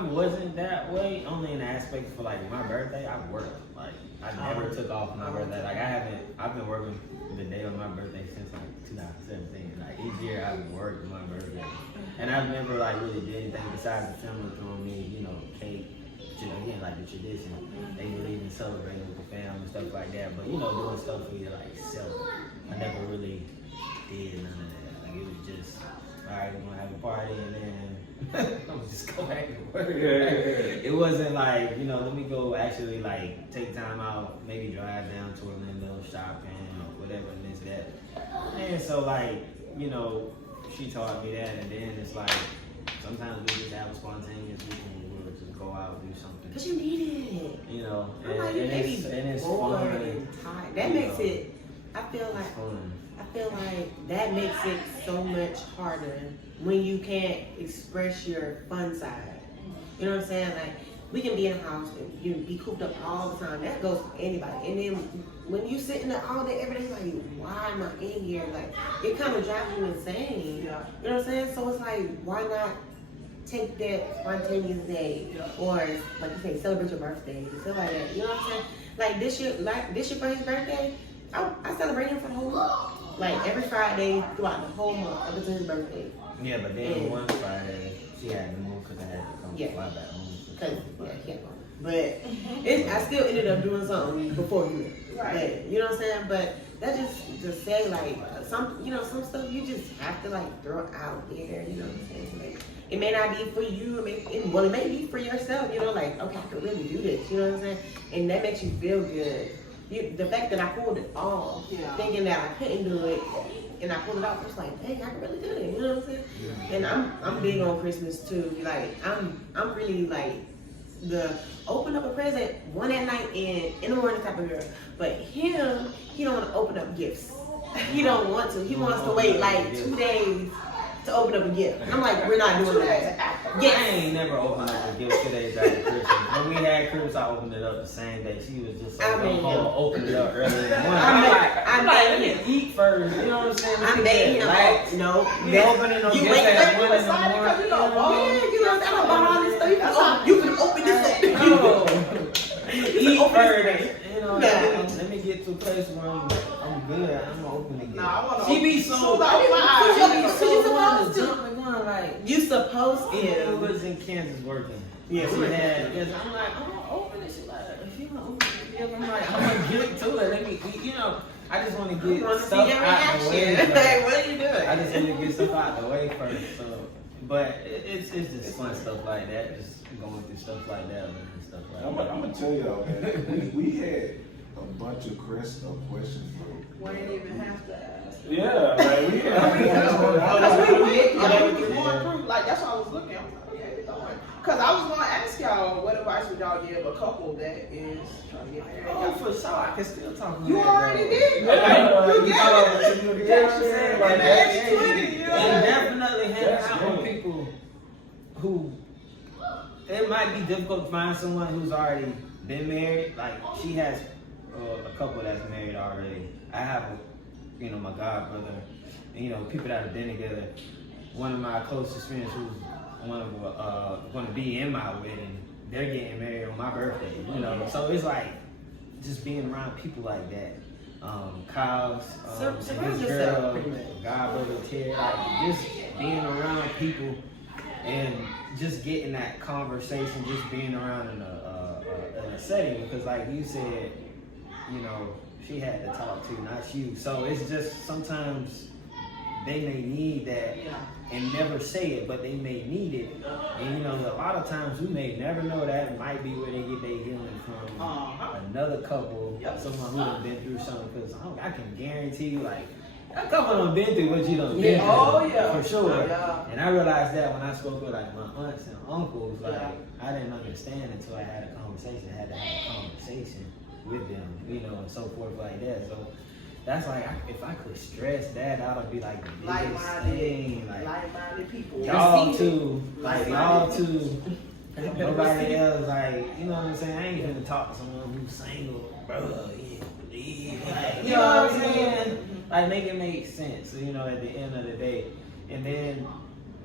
wasn't that way, only in the aspect for like my birthday, I worked. Like, I never took off my birthday. Like, I've been working the day of my birthday since like 2017. Like, each year I've worked my birthday. And I've never like really did anything besides the family throwing me, you know, cake, again, like the tradition. They believe in celebrating with the family and stuff like that. But, you know, doing stuff for your like self. I never really did none of that. Like, it was just, all right, we're gonna have a party and then I'm gonna just go back and work. It wasn't like, you know, let me go actually like take time out, maybe drive down to Orlando shopping or whatever and this, that. And so like, you know, she taught me that, and then it's like, sometimes we just have a spontaneous weekend where we'll just go out and do something. Cause you need it. You know, I'm like, it's fun. And tired. That makes it, I feel like that makes it so much harder when you can't express your fun side. You know what I'm saying? Like, we can be in a house and you be cooped up all the time. That goes for anybody. And then when you sitting there all day, every day, like, why am I in here? Like, it kind of drives you insane. Yeah. You know what I'm saying? So it's like, why not take that spontaneous day, or like you say, celebrate your birthday, stuff like that. You know what I'm saying? Like this year for his birthday, I celebrate him for the whole month. Like every Friday throughout the whole month up until his birthday. Yeah, but then one Friday, she had to move because I had to come fly back home. But I still ended up doing something before you. Right. But, you know what I'm saying? But that just to say like some stuff you just have to like throw out there. You know what I'm saying? Like, it may not be for you. It may be for yourself. You know, like okay, I could really do this. You know what I'm saying? And that makes you feel good. The fact that I pulled it off, thinking that I couldn't do it, and I pulled it off, it's like, dang, I can really do it. You know what I'm saying? Yeah. And I'm big on Christmas too. Like I'm really like the open up a present one at night and in the morning type of girl. But him, he don't want to open up gifts. he don't want to. He wants to wait like 2 days to open up a gift. And I'm like, we're not doing that. I ain't never opened up a gift 2 days after Christmas. When we had Christmas, I opened it up the same day. She was just so opened it up early in the morning. I'm like, let me eat first. You know what I'm saying? I'm begging him. No, you opening them gifts at 1 in the morning. I bought all this stuff. You can open this up. Eat first. You know, let me get to a place where I'm good. I'm gonna open it. She be so like you supposed to. It was in Kansas working. Yes, she had. I'm like, I'm gonna open it. She like, if you gonna open it, I'm like, I'm gonna get to it. Let me, you know, I just want to get stuff out the way. Like, what are you doing? I just want to get stuff out the way first. So, but it's just fun stuff like that. Just going through stuff like that and stuff like that. I'm gonna tell y'all, man. We had a bunch of questions, bro. We didn't even have to ask. Yeah, like we Like that's what I was looking. I was like, okay, we're going. Cause I was gonna ask y'all what advice would y'all give a couple that is trying to get married. Oh, for sure. I can still talk. You already did. You And definitely hang out with people who it might be difficult to find someone who's already been married. Like she has a couple that's married already. I have, my god brother, and, people that have been together. One of my closest friends who's going to be in my wedding, they're getting married on my birthday. So it's like just being around people like that. Kyle's and his girl, god brother Terry, like just being around people and just getting that conversation, just being around in a setting, because like you said, she had to talk to, not you. So it's just sometimes they may need that and never say it, but they may need it. And a lot of times we may never know that. It might be where they get their healing from another couple, someone who has been through something. Because I can guarantee you, like, a couple done been through what you done been through, for sure. And I realized that when I spoke with like my aunts and uncles, like I didn't understand until I had a conversation. I had to have a conversation with them, and so forth like that. So that's like, if I could stress that, that would be like the biggest thing. Like-minded people. Y'all too, nobody else, like, you know what I'm saying? I ain't gonna talk to someone who's single, bro. You know what I'm saying? Like, make it make sense, at the end of the day. And then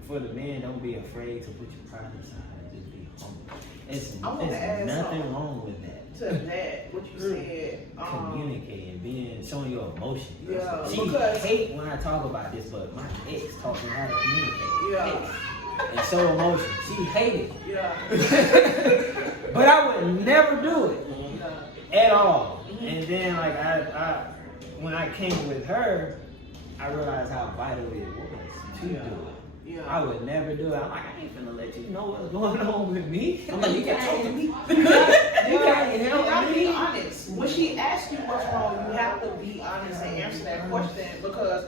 for the men, don't be afraid to put your pride aside and just be humble. It's nothing wrong with that. To that, what you said, communicating, showing your emotion. Yeah, she hate when I talk about this, but my ex taught me how to communicate. And show emotion. She hated it. But I would never do it at all. And then, like, I when I came with her, I realized how vital it was to do it. I would never do it. I'm like, I ain't finna let you know what's going on with me. I'm like, you can't talk to me. You can't help me. Be honest. When she asks you what's wrong, you have to be honest and answer that question, because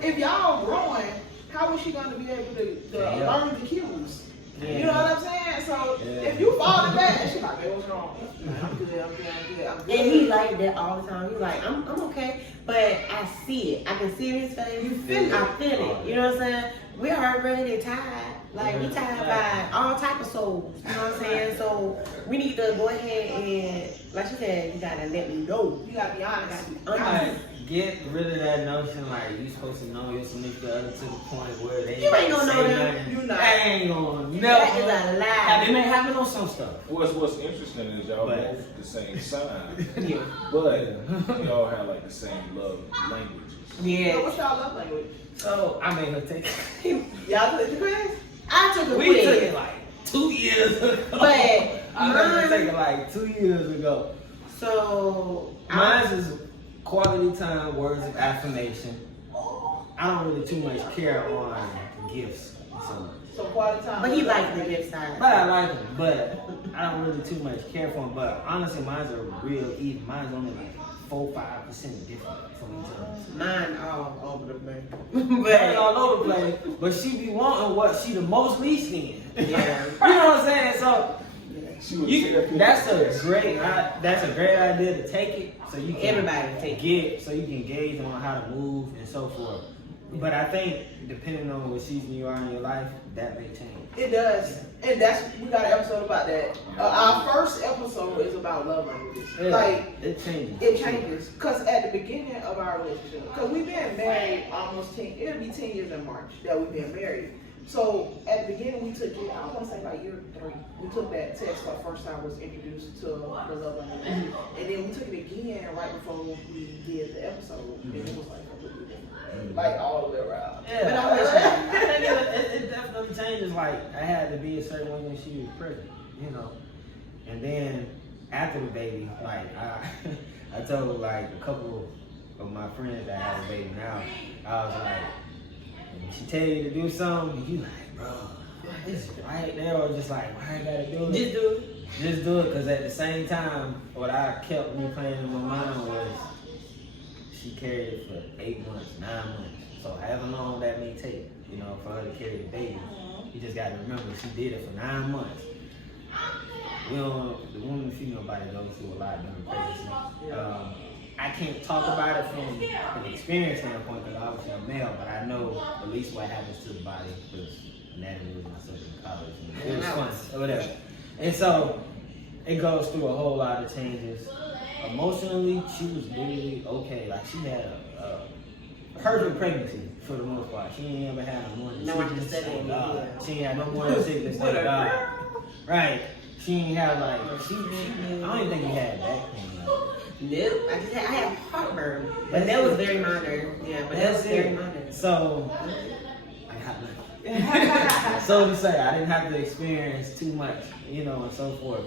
if y'all growing, how is she going to be able to learn the cues? You know what I'm saying? So if you falling back, and she's like, hey, what's wrong? I'm good. And he like that all the time. He's like, I'm okay, but I see it. I can see it in his face. You feel it. I feel it. You know what I'm saying? We already tired. Like, we tired by all type of souls. You know what I'm saying? So we need to go ahead and, like you said, you gotta let me know. You gotta be honest. Get rid of that notion like you supposed to know your significant other to the point where they you ain't gonna know them. You not. I ain't gonna never. That is a lie. They may happen on some stuff. What's interesting is y'all both the same sign, Yeah. but y'all have like the same love languages. Yeah. So what's y'all love language? So I made her take. Y'all took the quiz? I took a We quiz. took it like 2 years ago. But I made her take it like 2 years ago. So Mine's is quality time, words of affirmation. I don't really too much care on gifts so much. So quality time. but he likes the gift side. But I like them, but I don't really too much care for them. But honestly, mine's are real even. Mine's only like 4-5% different from each other. Mine all over the place. But all over the place. But she be wanting what she the most least in. Yeah. You know what I'm saying? So She was That's a great idea to take it so you can Everybody take it. so you can gauge on how to move and so forth. But I think depending on what season you are in your life, that may change. It does, and we got an episode about that. Our first episode is about love languages. Yeah, Like it changes. it changes, cause at the beginning of our relationship, cause we've been married almost 10. It'll be 10 years in March that we've been married. So at the beginning we took it. I want to say like year 3. We took that test for the first time. Was introduced to the love languages, and then we took it again right before we did the episode, and it was like completely different, like all the way around. Yeah, But I always I think it definitely changes. Like I had to be a certain way when she was pregnant, you know, and then after the baby, like I told like a couple of my friends that have a baby now, I was like, when she tell you to do something, you like, bro, this is right there, or just like, why I gotta do it? Just do it. Just do it, because at the same time, what I kept me playing in my mind was, she carried it for 8 months, 9 months. So however long that may take, you know, for her to carry the baby, you just gotta remember she did it for 9 months. The woman and female body goes through a lot during pregnancy. I can't talk about it from an experience standpoint because obviously I'm male, but I know at least what happens to the body because anatomy was my subject in college. And it was fun or whatever. And so it goes through a whole lot of changes. Emotionally, she was literally okay. Like she had a perfect pregnancy for the most part. She ain't ever had a morning sickness. Thank God. She ain't had no morning sickness. Thank God. Right. She ain't have like I don't even think he had back pain. Nope. I had heartburn, but that was very minor. Yeah, but that was very minor. So I got nothing. So to say, I didn't have to experience too much, you know, and so forth.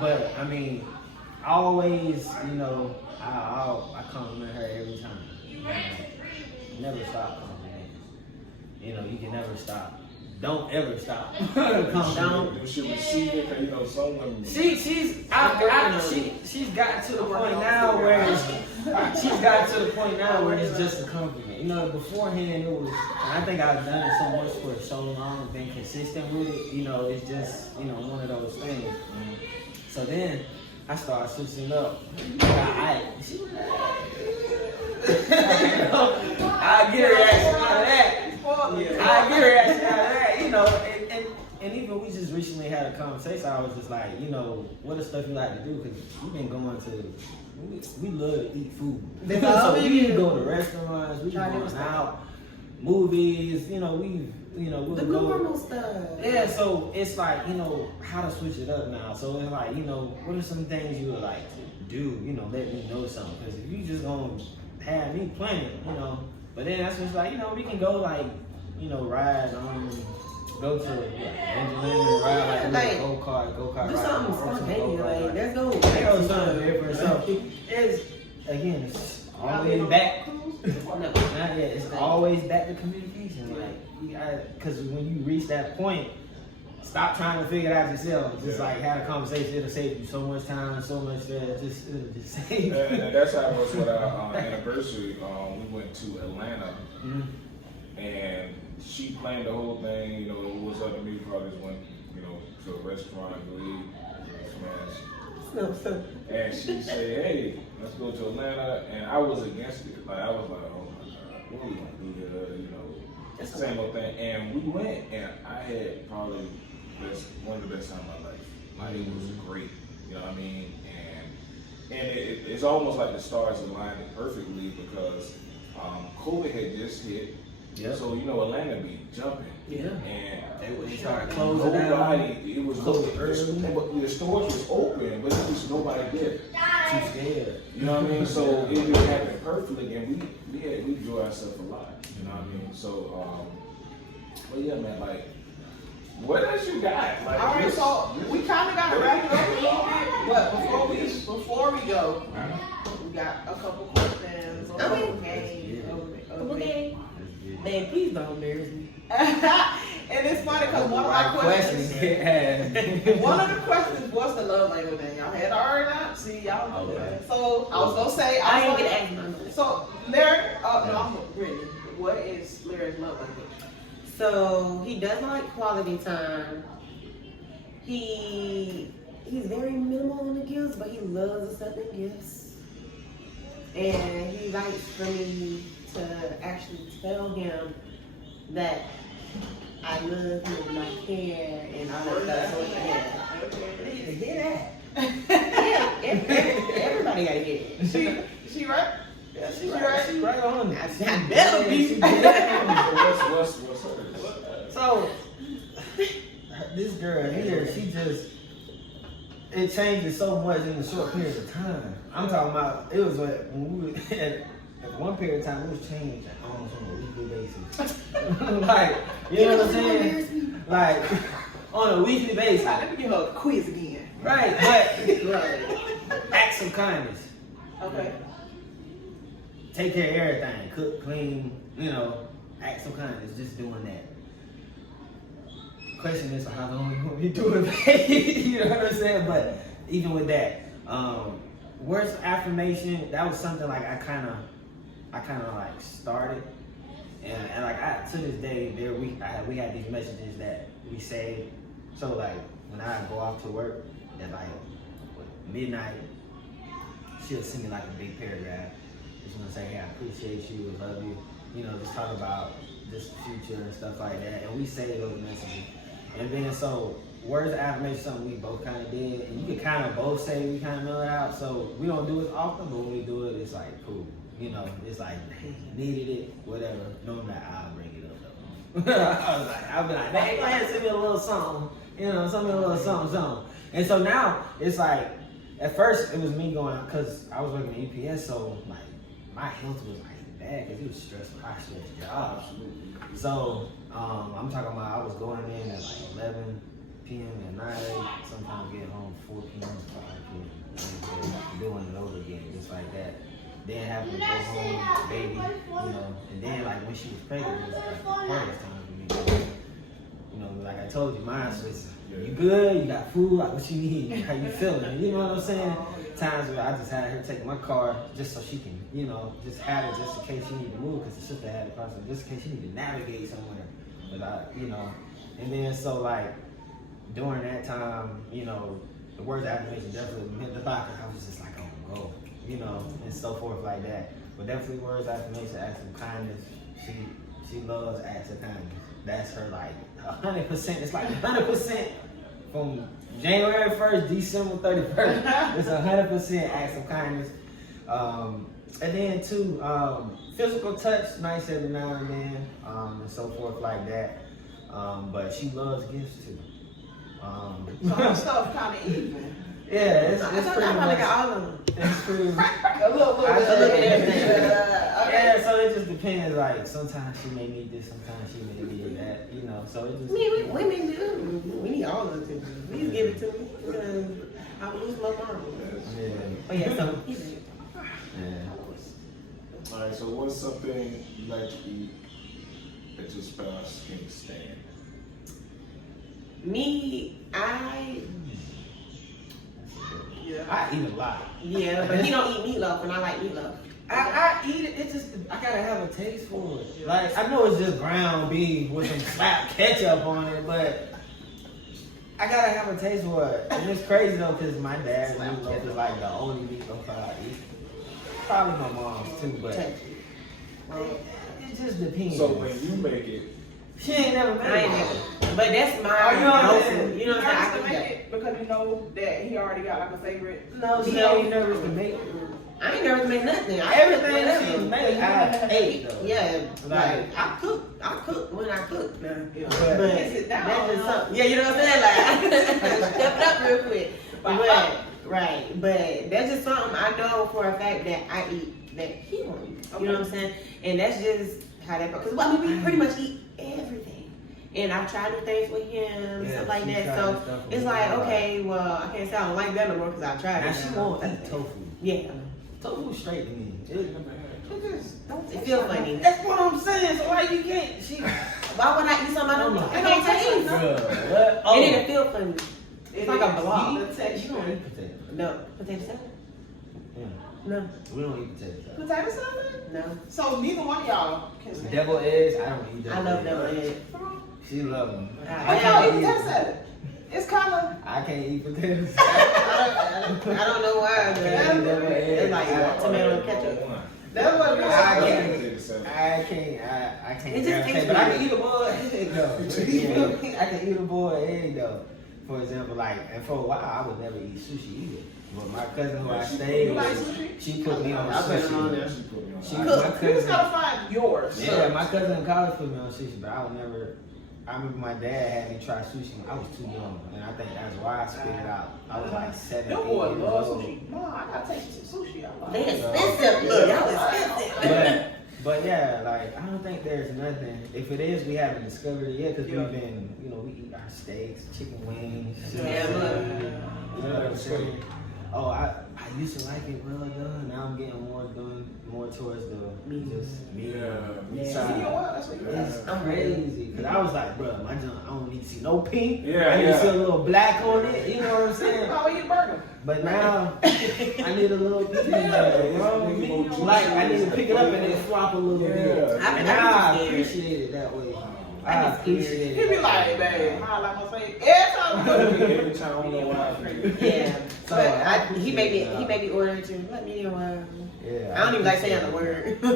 But I mean, always, you know, I compliment her every time. You know, never stop complimenting. You know, you can never stop. Don't ever stop. Don't. She receive it, 'cause, you know, some women. She's gotten to the point now where it's just a compliment. You know, beforehand it was. I think I've done it so much for so long and been consistent with it. You know, it's just one of those things. So then I started switching up. I get a reaction out of that. I get a reaction out of that, you know, and even we just recently had a conversation. I was just like, you know, what is stuff you like to do? Because we've been going to, we love to eat food. So we go to restaurants, we going out, movies, you know, we'll the go. normal stuff. Yeah, so it's like, you know, how to switch it up now. So it's like, you know, what are some things you would like to do? You know, let me know something. Because if you just gonna have me playing, you know, but then that's just like, you know, we can go like, you know, ride go to Angelina, ride like go kart Do ride. something spontaneous, like there's no. Something different. So it's again, it's always back. Not yet. It's always back to communication. Like, because when you reach that point, stop trying to figure it out yourself. Just like have a conversation. It'll save you so much time, so much. It'll just save. And that's how it was with our anniversary. We went to Atlanta, and she planned the whole thing. You know, it was up to me. Probably just went, you know, to a restaurant, smash. And she said, "Hey, let's go to Atlanta." And I was against it. Like I was like, "Oh my God, what are we gonna do here?" You know, it's the same old thing. And we went, and I had probably one of the best times of my life. Like it was great. You know what I mean? And it's almost like the stars aligned perfectly because COVID had just hit. Yep. So you know Atlanta be jumping. Yeah. And They started closing down. It was Closed early. the stores was open, but there was nobody there. Too scared. You know what I mean? So it just happened perfectly, and we enjoy ourselves a lot. You know what I mean? So, but yeah, man, like, what else you got? Like, All right, so we kind of got to wrap it up a little bit, but before we go, we got a couple questions. Okay. Man, please don't embarrass me. And it's funny because one of my questions, one of the questions was the love language, and y'all had already not. See, y'all know that. So I was gonna say, I ain't gonna ask none. So Larry, I'm Brittney. What is Larry's love language? So he does like quality time. he's very minimal on the gifts, but he loves accepting gifts. And he likes for me to actually tell him that I love him and I care and all that stuff. So, yeah. I need to hear that. Yeah, everybody gotta hear it. She right? Yeah, She right? She right on it. I better be. What's hers? So, this girl here, she just, it changes so much in a short period of time. I'm talking about, it was like, when we were at one period of time, it was changed almost on a weekly basis. Like, you know what I'm saying? Like, on a weekly basis. Let me give her a quiz again. Right, but, right. Acts of kindness. Okay. Take care of everything. Cook, clean, you know, acts of kindness, just doing that. Question is how long you want me to do it, you know what I'm saying? But even with that, words of affirmation, that was something like I kind of like started, and like to this day, we had these messages that we say. So like when I go off to work at like midnight, she'll send me like a big paragraph. Just want to say, hey, I appreciate you, I love you. You know, just talk about just the future and stuff like that, and we say those messages. And then so words of affirmation, something we both kind of did, and you can kind of both say we kind of know it out. So we don't do it often, but when we do it, it's like cool. You know, it's like, hey, needed it, whatever. Normally I'll bring it up though. I'll be like, hey, go ahead and send me a little something. You know, send me a little something. And so now it's like, at first it was me going, cause I was working at UPS, so like my health was like bad, cause it was stressful, high stress job. So I'm talking about I was going in at like 11 p.m. at night, sometimes getting home 4 p.m. 5 p.m. doing it over again, just like that. Then having to go home, baby, you know, and then like when she was pregnant, it was like the hardest time for me. You know, like I told you, mine was, you good, you got food, like what you need, how you feeling, you know what I'm saying? Times where I just had her take my car just so she can, you know, just have it just in case she need to move, because the sister had the car, so just in case she need to navigate somewhere. But I, you know, and then so like during that time, you know, the words of affirmation definitely meant the back. I was just like, oh, go, you know, and so forth like that. But definitely words of affirmation, acts of kindness. She loves acts of kindness. That's her like 100%. It's like 100% from January 1st, December 31st. It's 100% acts of kindness. And then too, physical touch, nice every now and then, and so forth like that. But she loves gifts too. So her stuff kind of even. Yeah, it's I pretty probably much. got all of them. It's pretty. A little I bit. look at everything. Yeah, so it just depends. Like sometimes she may need this, sometimes she may need that. You know, so it just. I mean, women do. We need all of it. Please give it to me. I will lose my mom. Yeah. Oh yeah, so Yeah. Alright, so what's something you like to eat that your spouse can't stand? me, Yeah. I eat a lot. yeah, but he don't eat meatloaf, and I like meatloaf. I eat it. It just I gotta have a taste for it. Like I know it's just ground beef with some slap ketchup on it, but I gotta have a taste for it. And it's crazy though, cause my dad's meatloaf is like the only meatloaf I eat. Probably my mom's too, but it just depends. So when you make it, She ain't never made I ain't it. never. But that's my Oh, you know what I'm go-to. saying? You know what I'm Nervous to saying? make it because you know that he already got like a favorite. No, she ain't nervous to make it. I ain't never made nothing. Everything she made, I ate though. Yeah, Like- like I cook when I cook now. Yeah. But- But Sit down. that's just something. Yeah, you know what I'm saying? Like step it up real quick. But right, but that's just something I know for a fact that I eat that he won't eat. You know what I'm saying? And that's just how that goes. Because I mean, we pretty much eat everything. And I've tried new things with him, Yeah, stuff like she that. tried So stuff with it's me. like, okay, well, I can't say I don't like that no more because I tried Now it. she won't eat tofu. Yeah. Tofu straight to me. It feel funny. That's what I'm saying. So why you can't? She. Why would I eat something I don't can't taste? Bruh, what? Oh. And it'll feel funny. It's like a blob. The You texture. don't eat potato. No. Potato salad? Yeah. No. We don't eat potato salad. Potato salad? No. So neither one of y'all can stand. Devil eggs, I don't eat I devil love eggs. devil eggs. She love them. I Why y'all eat potato salad? It's kind of. I can't eat potatoes. I don't know why, but it's like tomato and ketchup. That's what it is. I can't. It just tastes but I can weird. eat a boiled egg though. I can eat a boiled egg though. For example, like, and for a while I would never eat sushi either. But my cousin who I stayed You like with, sushi? she put me on I put it on sushi. there. My You just cousin, gotta find yours. yeah, my cousin in college put me on sushi, but I would never. I remember my dad had me try sushi when I was too young, and I think that's why I spit it out. I was like 7, 8 Your boy years loves old. sushi. Mom, I gotta take you to sushi. I'm like, They expensive. Look, y'all expensive. But yeah, like I don't think there's nothing. If it is, we haven't discovered it yet because Yeah. we've been, we eat our steaks, chicken wings. Yeah, look. You know what I'm saying? Oh, I used to like it well done. Now I'm getting more towards the meat Yeah. side. you know what? That's what you It's crazy because I was like, bro, my junk, I don't need to see no pink. Yeah, I need to see a yeah. little black on it. You know what I'm saying? Oh, eat a burger. But now I need a little pink in there, bro. Like I need to pick it up and then swap a little bit. Yeah. I And be I scared. appreciate it that way. I I be appreciate He it. be that like, way. babe, how like my face? Every time. Every time I don't know why. Yeah. So, But he made me appreciate order it too. Let me know. Yeah, I don't even like saying the word. I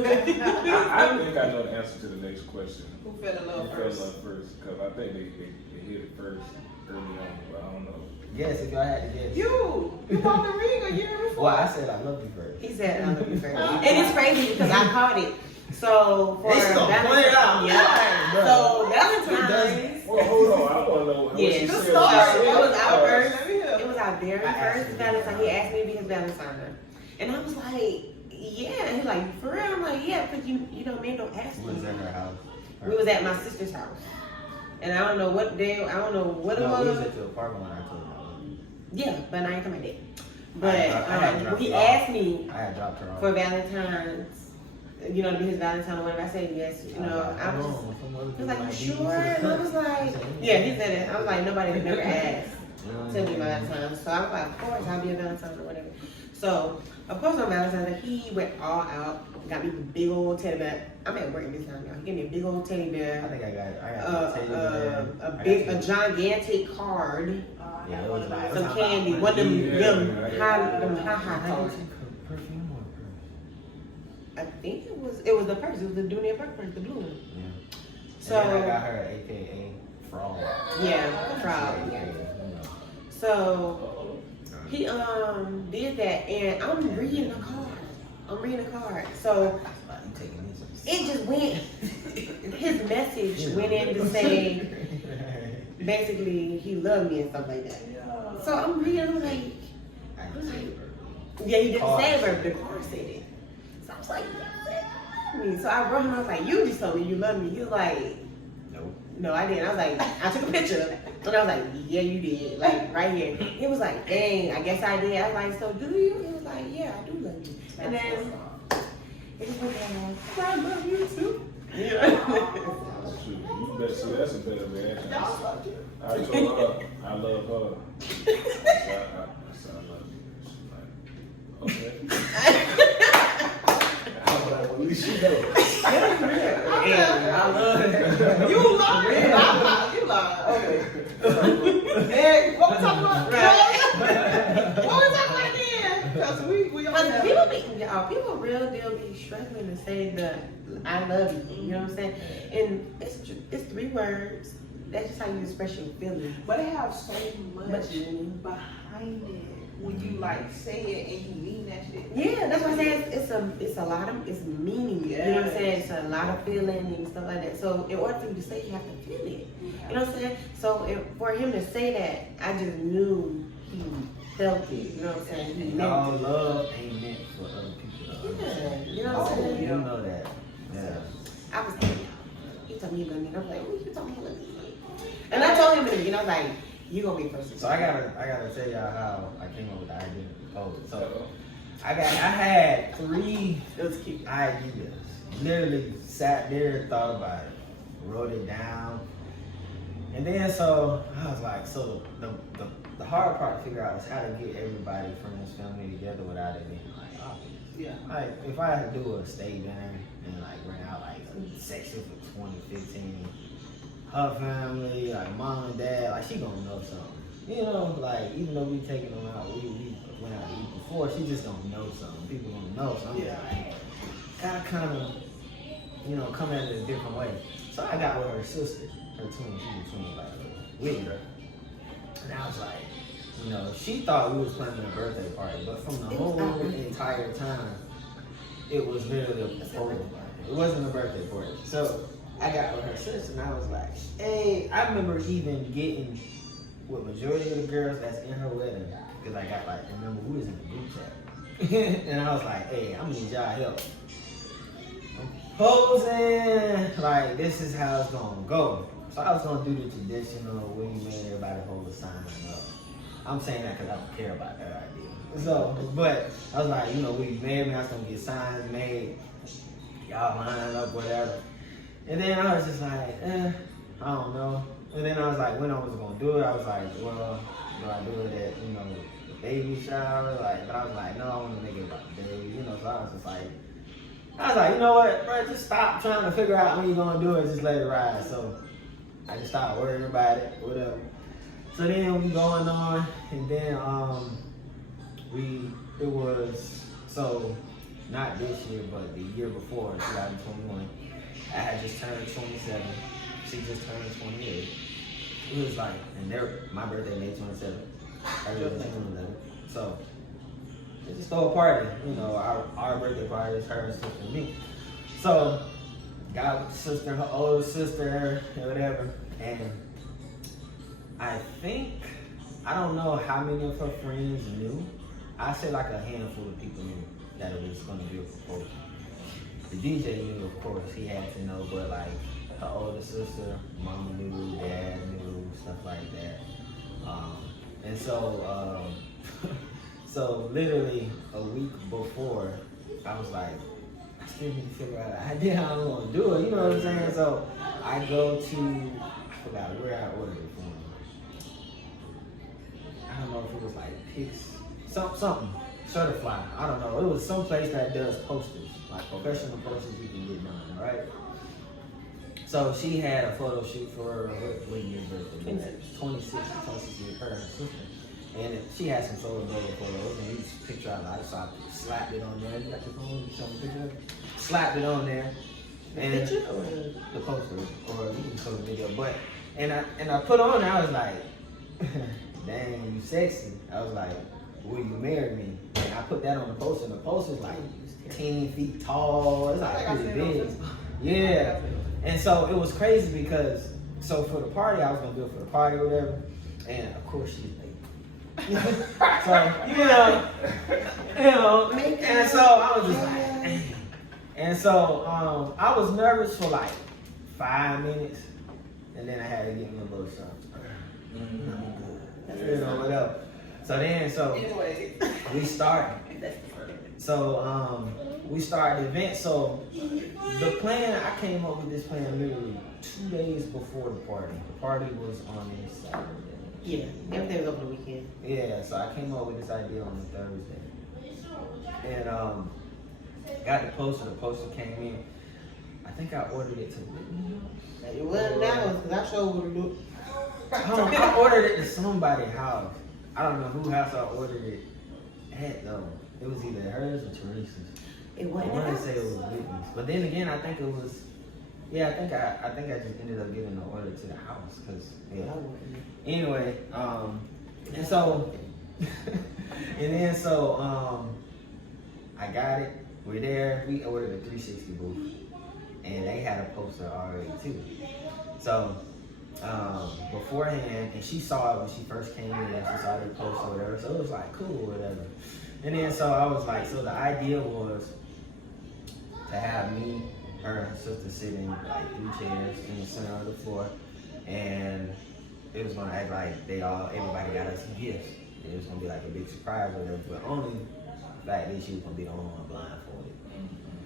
think I know the answer to the next question. Who fell in Who love fell first? in love first? Because I think they hit it first early on, but I don't know. Yes, if y'all had to guess. You bought the ring a year before. Well, I said I love you first. He said, I love you first. And it's crazy because I caught it. So for It's gonna point it out. Yeah. Bro. So Valentine's. Well, hold on. I want to know what Yeah. she The said. story. It was our Let first. me hear. It was our very I asked first him. Valentine. He asked me to be his Valentine, and I was like, yeah. And he's like, for real? I'm like, yeah, because you know, men don't ask We was me. at her house. We was at my sister's house, and I don't know what day. I don't know what it No, we was was. at your apartment when I told you I love you. Yeah, but I ain't coming back. But I had dropped he her off. asked me I had dropped her off. for Valentine's, to be his Valentine or whatever. I said yes. I was just. He was like, you sure? And I was like, yeah, he said it. I was like, nobody had never asked to be Valentine. So I was like, of course, I'll be a Valentine or whatever. So, of course, on Valentine's Day, he went all out, got me the big old teddy bear. I'm at work this time, y'all. He gave me a big old teddy I bear, think I got teddy bear. a gigantic card, Yeah, it was like some candy, one of them high cards. Perfume or I think it was the purse. It was the Dunia purse, the blue one. Yeah. So And then I got her AKA fraud. yeah, fraud. Yeah. So he did that, and I'm reading the card. So You taking this? it just went. His message went in to say basically he loved me and stuff like that. So I'm reading. I'm like, yeah, he didn't say it, but the card said it. So I was like, me. So I wrote him. I was like, you just told me you love me. He was like, no, I didn't. I was like, I took a picture, and I was like, yeah, you did, like right here. He was like, dang, I guess I did. I was like, so do you? He was like, yeah, I do love you. And then it just went down. I love you too. Yeah. Shoot, you better see that's a better reaction. I told her I love her. I said I love you. She's like, okay. I'm like, well, at least you know. I love it. You lying. I'm lying. You lying. Okay. Hey, what we talking about? What we talking about then? Because we all But have. people real deal be struggling to say the I love you. You know what I'm saying? And it's 3 words. That's just how you express your feelings. But they have so much meaning. behind it when you like say it and you mean that shit. Yeah, that's what I'm saying. It's a lot of meaning. You know what I'm saying? It's a lot of feeling and stuff like that. So in order for you to say, you have to feel it. You know what I'm saying? So for him to say that, I just knew he felt it. You know what I'm saying? He meant All it. love ain't meant for other people to understand. Yeah, you know what I'm saying? You know that. Yeah. I was like, he told me he loved me. And I was like, oh, you told me you loved me. And I told him in the beginning, I was like, you gonna be first. So I gotta tell y'all how I came up with the idea to propose. So I had 3 It was cute. ideas. Literally sat there, thought about it, wrote it down, and then so I was like, so the hard part to figure out is how to get everybody from this family together without it being like obvious. Yeah. Like if I had to do a steak dinner and like bring out like a section for 2015, her family, like mom and dad, like she gonna know something. You know, like, even though we taking them out, we went out to eat before, she just don't know something. People don't know, so I'm just like, gotta kind of, you know, come at it a different way. So I got with her sister, her twin, she was a twin, like, with her. And I was like, you know, she thought we was planning a birthday party, but from the whole entire time, it was literally a photo party. It wasn't a birthday party. So I got with her sister, and I was like, hey, I remember even getting with majority of the girls that's in her wedding, because I got like, remember we was in the group chat, and I was like, hey, I'm gonna need y'all help. I'm posing, like this is how it's gonna go. So I was gonna do the traditional where you made everybody hold a sign up. I'm saying that because I don't care about that idea. So, but I was like, you know, we married me, I was gonna get signs made, y'all line up, whatever. And then I was just like, I don't know. And then I was like, when I was gonna do it, I was like, well, do I do it at, you know, the baby shower? Like, but I was like, no, I want to make it about the baby, you know. So I was just like, you know what, bro, just stop trying to figure out when you're gonna do it, just let it ride. So I just started worrying about it, whatever. So then we going on, and then it was, so not this year, but the year before, 2021, I had just turned 27. She just turned 28. It was like, and my birthday May 27th. Her birthday June 11th. So they just throw a party, you know. Our birthday party is her sister and me. So got with the sister, her older sister, and whatever. And I think, I don't know how many of her friends knew. I say like a handful of people knew that it was going to be a proposal. The DJ knew, of course, he had to know, but like her older sister, mama knew, dad knew, stuff like that. And so, so literally a week before, I was like, I still need to figure out an idea how I'm going to do it, you know what I'm saying? So I go to, I forgot where I ordered it from. I don't know if it was like Pix, something, Certify, I don't know. It was some place that does posters, like professional posters you can get done, right? So she had a photo shoot for her, what year's birthday? 26 years, her and her sister. And she had some photos and you just picture out like, so I slapped it on there. You got your phone? You show me a picture of it? Slapped it on there. And Picture or the poster, or you can show the video. But and I put on there, I was like, dang, you sexy. I was like, will you marry me? And I put that on the poster, and the poster's like 10 feet tall. It's like pretty big. Yeah. And so it was crazy because, so for the party, I was gonna do it for the party or whatever. And of course she's late. So, you know, and so I was just like, dang. And so I was nervous for like 5 minutes, and then I had to give me a little something. You know, whatever. So we started. So we started the event. So the plan, I came up with this plan literally 2 days before the party. The party was on this Saturday. yeah, everything was over the weekend. Yeah, so I came up with this idea on the Thursday. And got the poster. The poster came in. I think I ordered it to Brittney. It wasn't that one, because I showed what to do. I ordered it to somebody's house. I don't know who house I ordered it at though. It was either hers or Teresa's. It I wasn't want that to say it was Whitney's, but then again, I think it was. Yeah, I think I just ended up giving the order to the house because yeah. Anyway, and so and then so I got it. We're there. We ordered a 360 booth, and they had a poster already too. So beforehand, and she saw it when she first came in, and she saw the poster or whatever. So it was like cool or whatever. And then so I was like, so the idea was to have me, her, and her sister sitting like 3 chairs in the center of the floor, and it was gonna act like everybody got us gifts. It was gonna be like a big surprise or whatever, but only the fact that she was gonna be the only one blindfolded.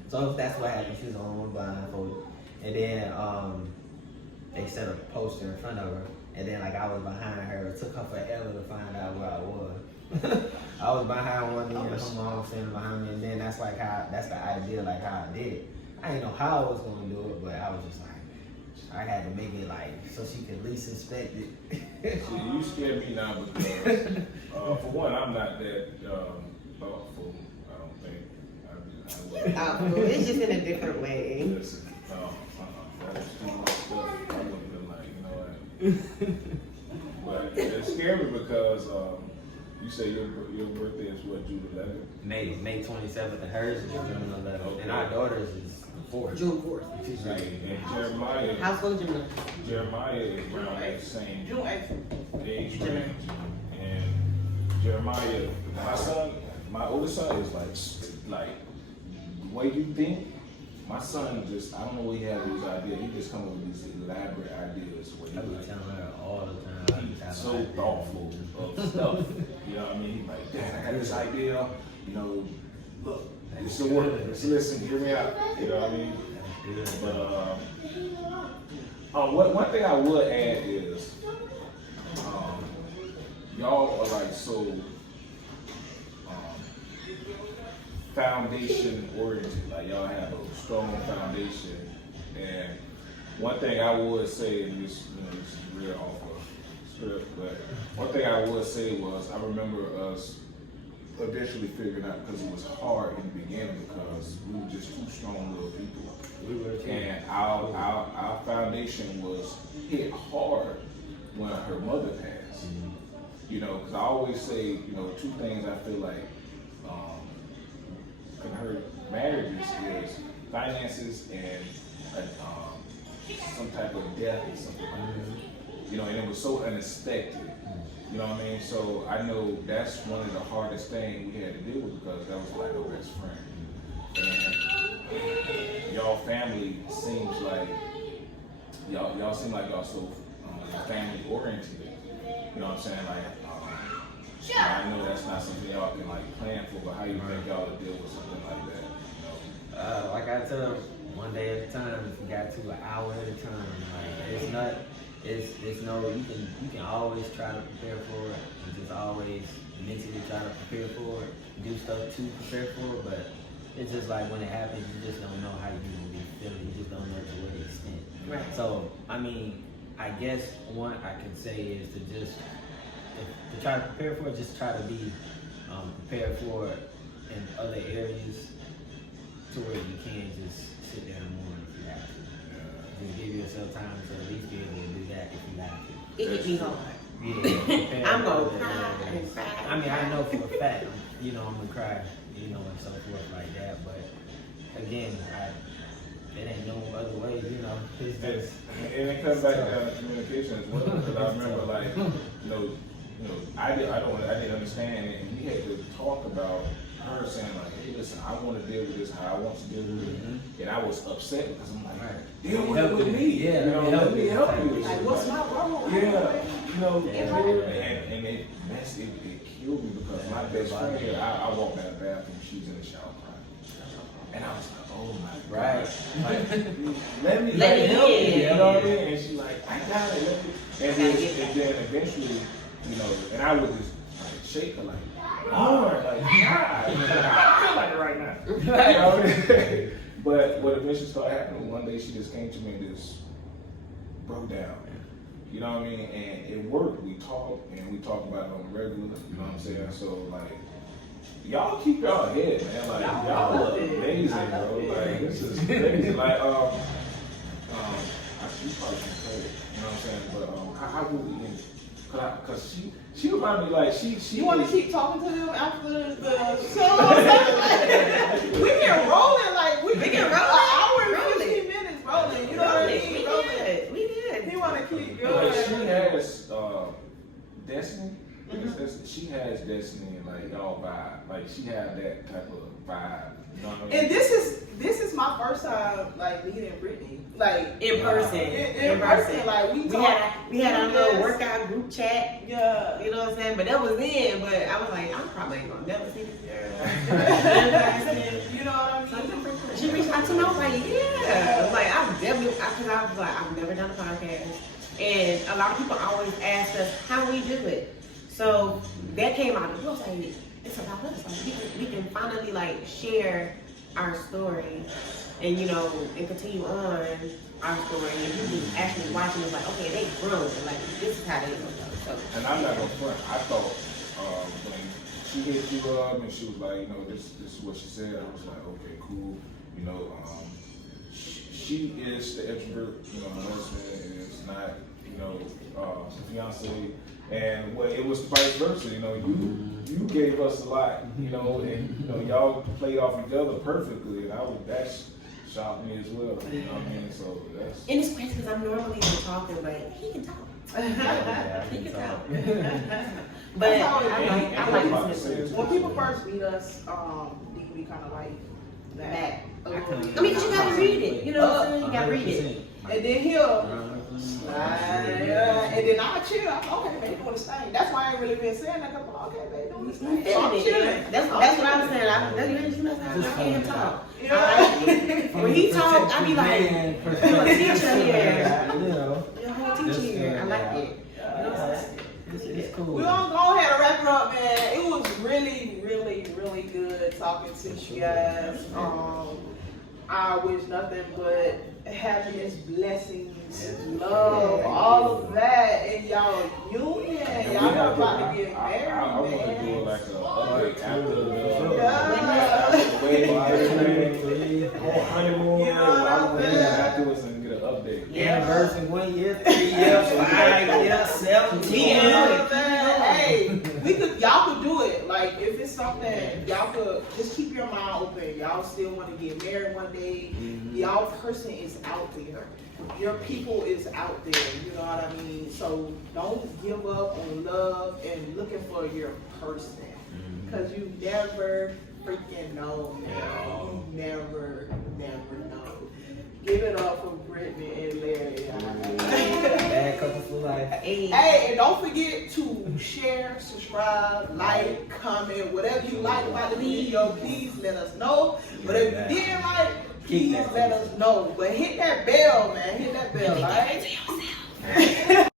So if that's what happened, she was the only one blindfolded. And then they set a poster in front of her, and then like I was behind her. It took her forever to find out where I was. I was behind one knee and her mom was standing behind me, and then that's the idea, like how I did it. I didn't know how I was gonna do it, but I was just like, I had to make it like so she could at least inspect it. See, you scare me now because, for one, I'm not that thoughtful. I don't think. It's just in a different way. Listen, that's too much stuff. I would have been like, you know what? But it's scary because you say your birthday is what, June 11th? May 27th, and hers is June 11th, Okay. and our daughter's is the 4th. June 4th. She's right. And Jeremiah is around that same June 8th. age range. And Jeremiah, my oldest son is like the way you think. My son just, I don't know where he has these ideas. He just comes up with these elaborate ideas. I be telling her all the time. He's so thoughtful of stuff. You know what I mean? He's like, Dad, I got this idea. You know, look, this will work. Just listen, hear me out. You know what I mean? But one thing I would add is, y'all are like so foundation oriented. Like y'all have a strong foundation. And one thing I would say, and this is real off of script, but one thing I would say was I remember us eventually figuring out, because it was hard in the beginning because we were just two strong little people. And our foundation was hit hard when her mother passed. You know, because I always say, you know, two things I feel like can hurt marriages is finances and some type of death or something like that. You know, and it was so unexpected. You know what I mean? So I know that's one of the hardest things we had to deal with because that was like our best friend. And y'all family seems like y'all seem like y'all so family oriented. You know what I'm saying? Like I know that's not something y'all can like plan for, but how you think y'all would deal with something like that? You know? Like I tell them, one day at a time. If you got to, an hour at a time. Like it's not. It's no. You can always try to prepare for it. And just always mentally try to prepare for it. Do stuff to prepare for it, but it's just like when it happens, you just don't know how you're gonna be feeling. You just don't know to what extent. Right. So I mean, I guess one I can say is to just to try to prepare for it. Just try to be prepared for it in other areas to where you can just sit there in the morning if you have to. Just give yourself time to at least be able to do that if you have to. It hit me hard. Yeah, I'm gonna prepare cry for and it. cry. I mean, I know for a fact, I'm gonna cry, and so forth like that. But again, it ain't no other way, It's just. And it comes back down to communication as well. Because I remember, like, I didn't understand, and we had to talk about her saying, like, hey, listen, I want to deal with this how I want to deal with it. And I was upset because I'm like, deal with it with me. Yeah, let me help you. Like, what's my role? Yeah, and it killed me because my best friend here, I walked out of the bathroom, she was in the shower crying. And I was like, oh my God. Right. Like, let me help you. You know what I mean? And she's like, I got it. And then eventually, and I would just like shake her like, hard, like, God. I feel like it right now. You know what I mean? But what eventually started happening, one day she just came to me and just broke down. You know what I mean? And it worked. We talked and we talked about it on the regular, you know what I'm saying? So like, y'all keep y'all head, man. Like y'all look amazing, bro. Like this is crazy. Like she probably can play it, you know what I'm saying? But how would we end it? Cause she reminded me like she. You want to keep talking to him after the show? We can roll it like we can roll an hour and 15 minutes rolling. You know what I mean? We did. He want to keep Like going. she has destiny. She has destiny and like y'all vibe. Like she had that type of vibe. You know what I mean? And this is my first time like meeting Brittney, like In person. in person. Like we had our little workout group chat. Yeah. You know what I'm saying? But that was then. But I was like, I'm probably ain't gonna never see this girl. You know what I mean? She reached out to me. I was like, yeah. I was like, I've never done a podcast, and a lot of people always ask us how we do it. So that came out of it. I was like, it's about us. Like we can finally like share our story and, you know, and continue on our story. And you just actually watching it like, okay, they grown. Like, this is how they go. So, And I'm not gonna front. I thought when she hit you up and she was like, you know, this is what she said. I was like, okay, cool. You know, she is the extrovert. You know, my husband is not. You know, fiance. And well, it was vice versa. You know, you gave us a lot. You know, and you know, y'all played off each other perfectly, and that's shocked me as well. You know what I mean? So that's. and it's crazy because I'm normally the talking, but he can talk. He can talk. But That's how it I like listening to When people first meet us, they can be kind of like that. I mean, because you gotta read it. You know what I'm saying? You gotta read it. And then he'll slide, and then I'll chill. I'm okay, babe, doing this thing. That's why I ain't really been saying that. I'm like, okay, babe, doing this thing. So I'm chilling. That's what I'm saying. I can't talk. Yeah. When he talk, I be like, you're a teacher here. You know, You're a whole teacher here. I like it. You know what I'm saying? it's cool. We're gonna go ahead and wrap it up, man. It was really, really, really good talking to you guys. I wish nothing but happiness, blessings, love, all of that in y'all union. Y'all about to get married, I want to do man. like a update after the Yeah. wedding, whole honeymoon. You know what I I'm want to saying? afterwards and get an update. Anniversary 1 year, 3 years, 5 years, 7, You know 10. what I'm saying? Hey, y'all could do it. Like, if it's something, y'all could just keep your mind open. Y'all still want to get married one day. Y'all person is out there. Your people is out there. You know what I mean? So don't give up on love and looking for your person. Because you never freaking know, man. You never know. Give it up for Brittney and Larry. Bad couple for life. Hey, and don't forget to share, subscribe, like, comment, whatever you like about the video, please let us know. But if you didn't like, please let us know. But hit that bell, man. Hit that bell, alright?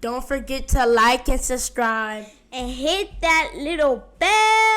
Don't forget to like and subscribe. And hit that little bell.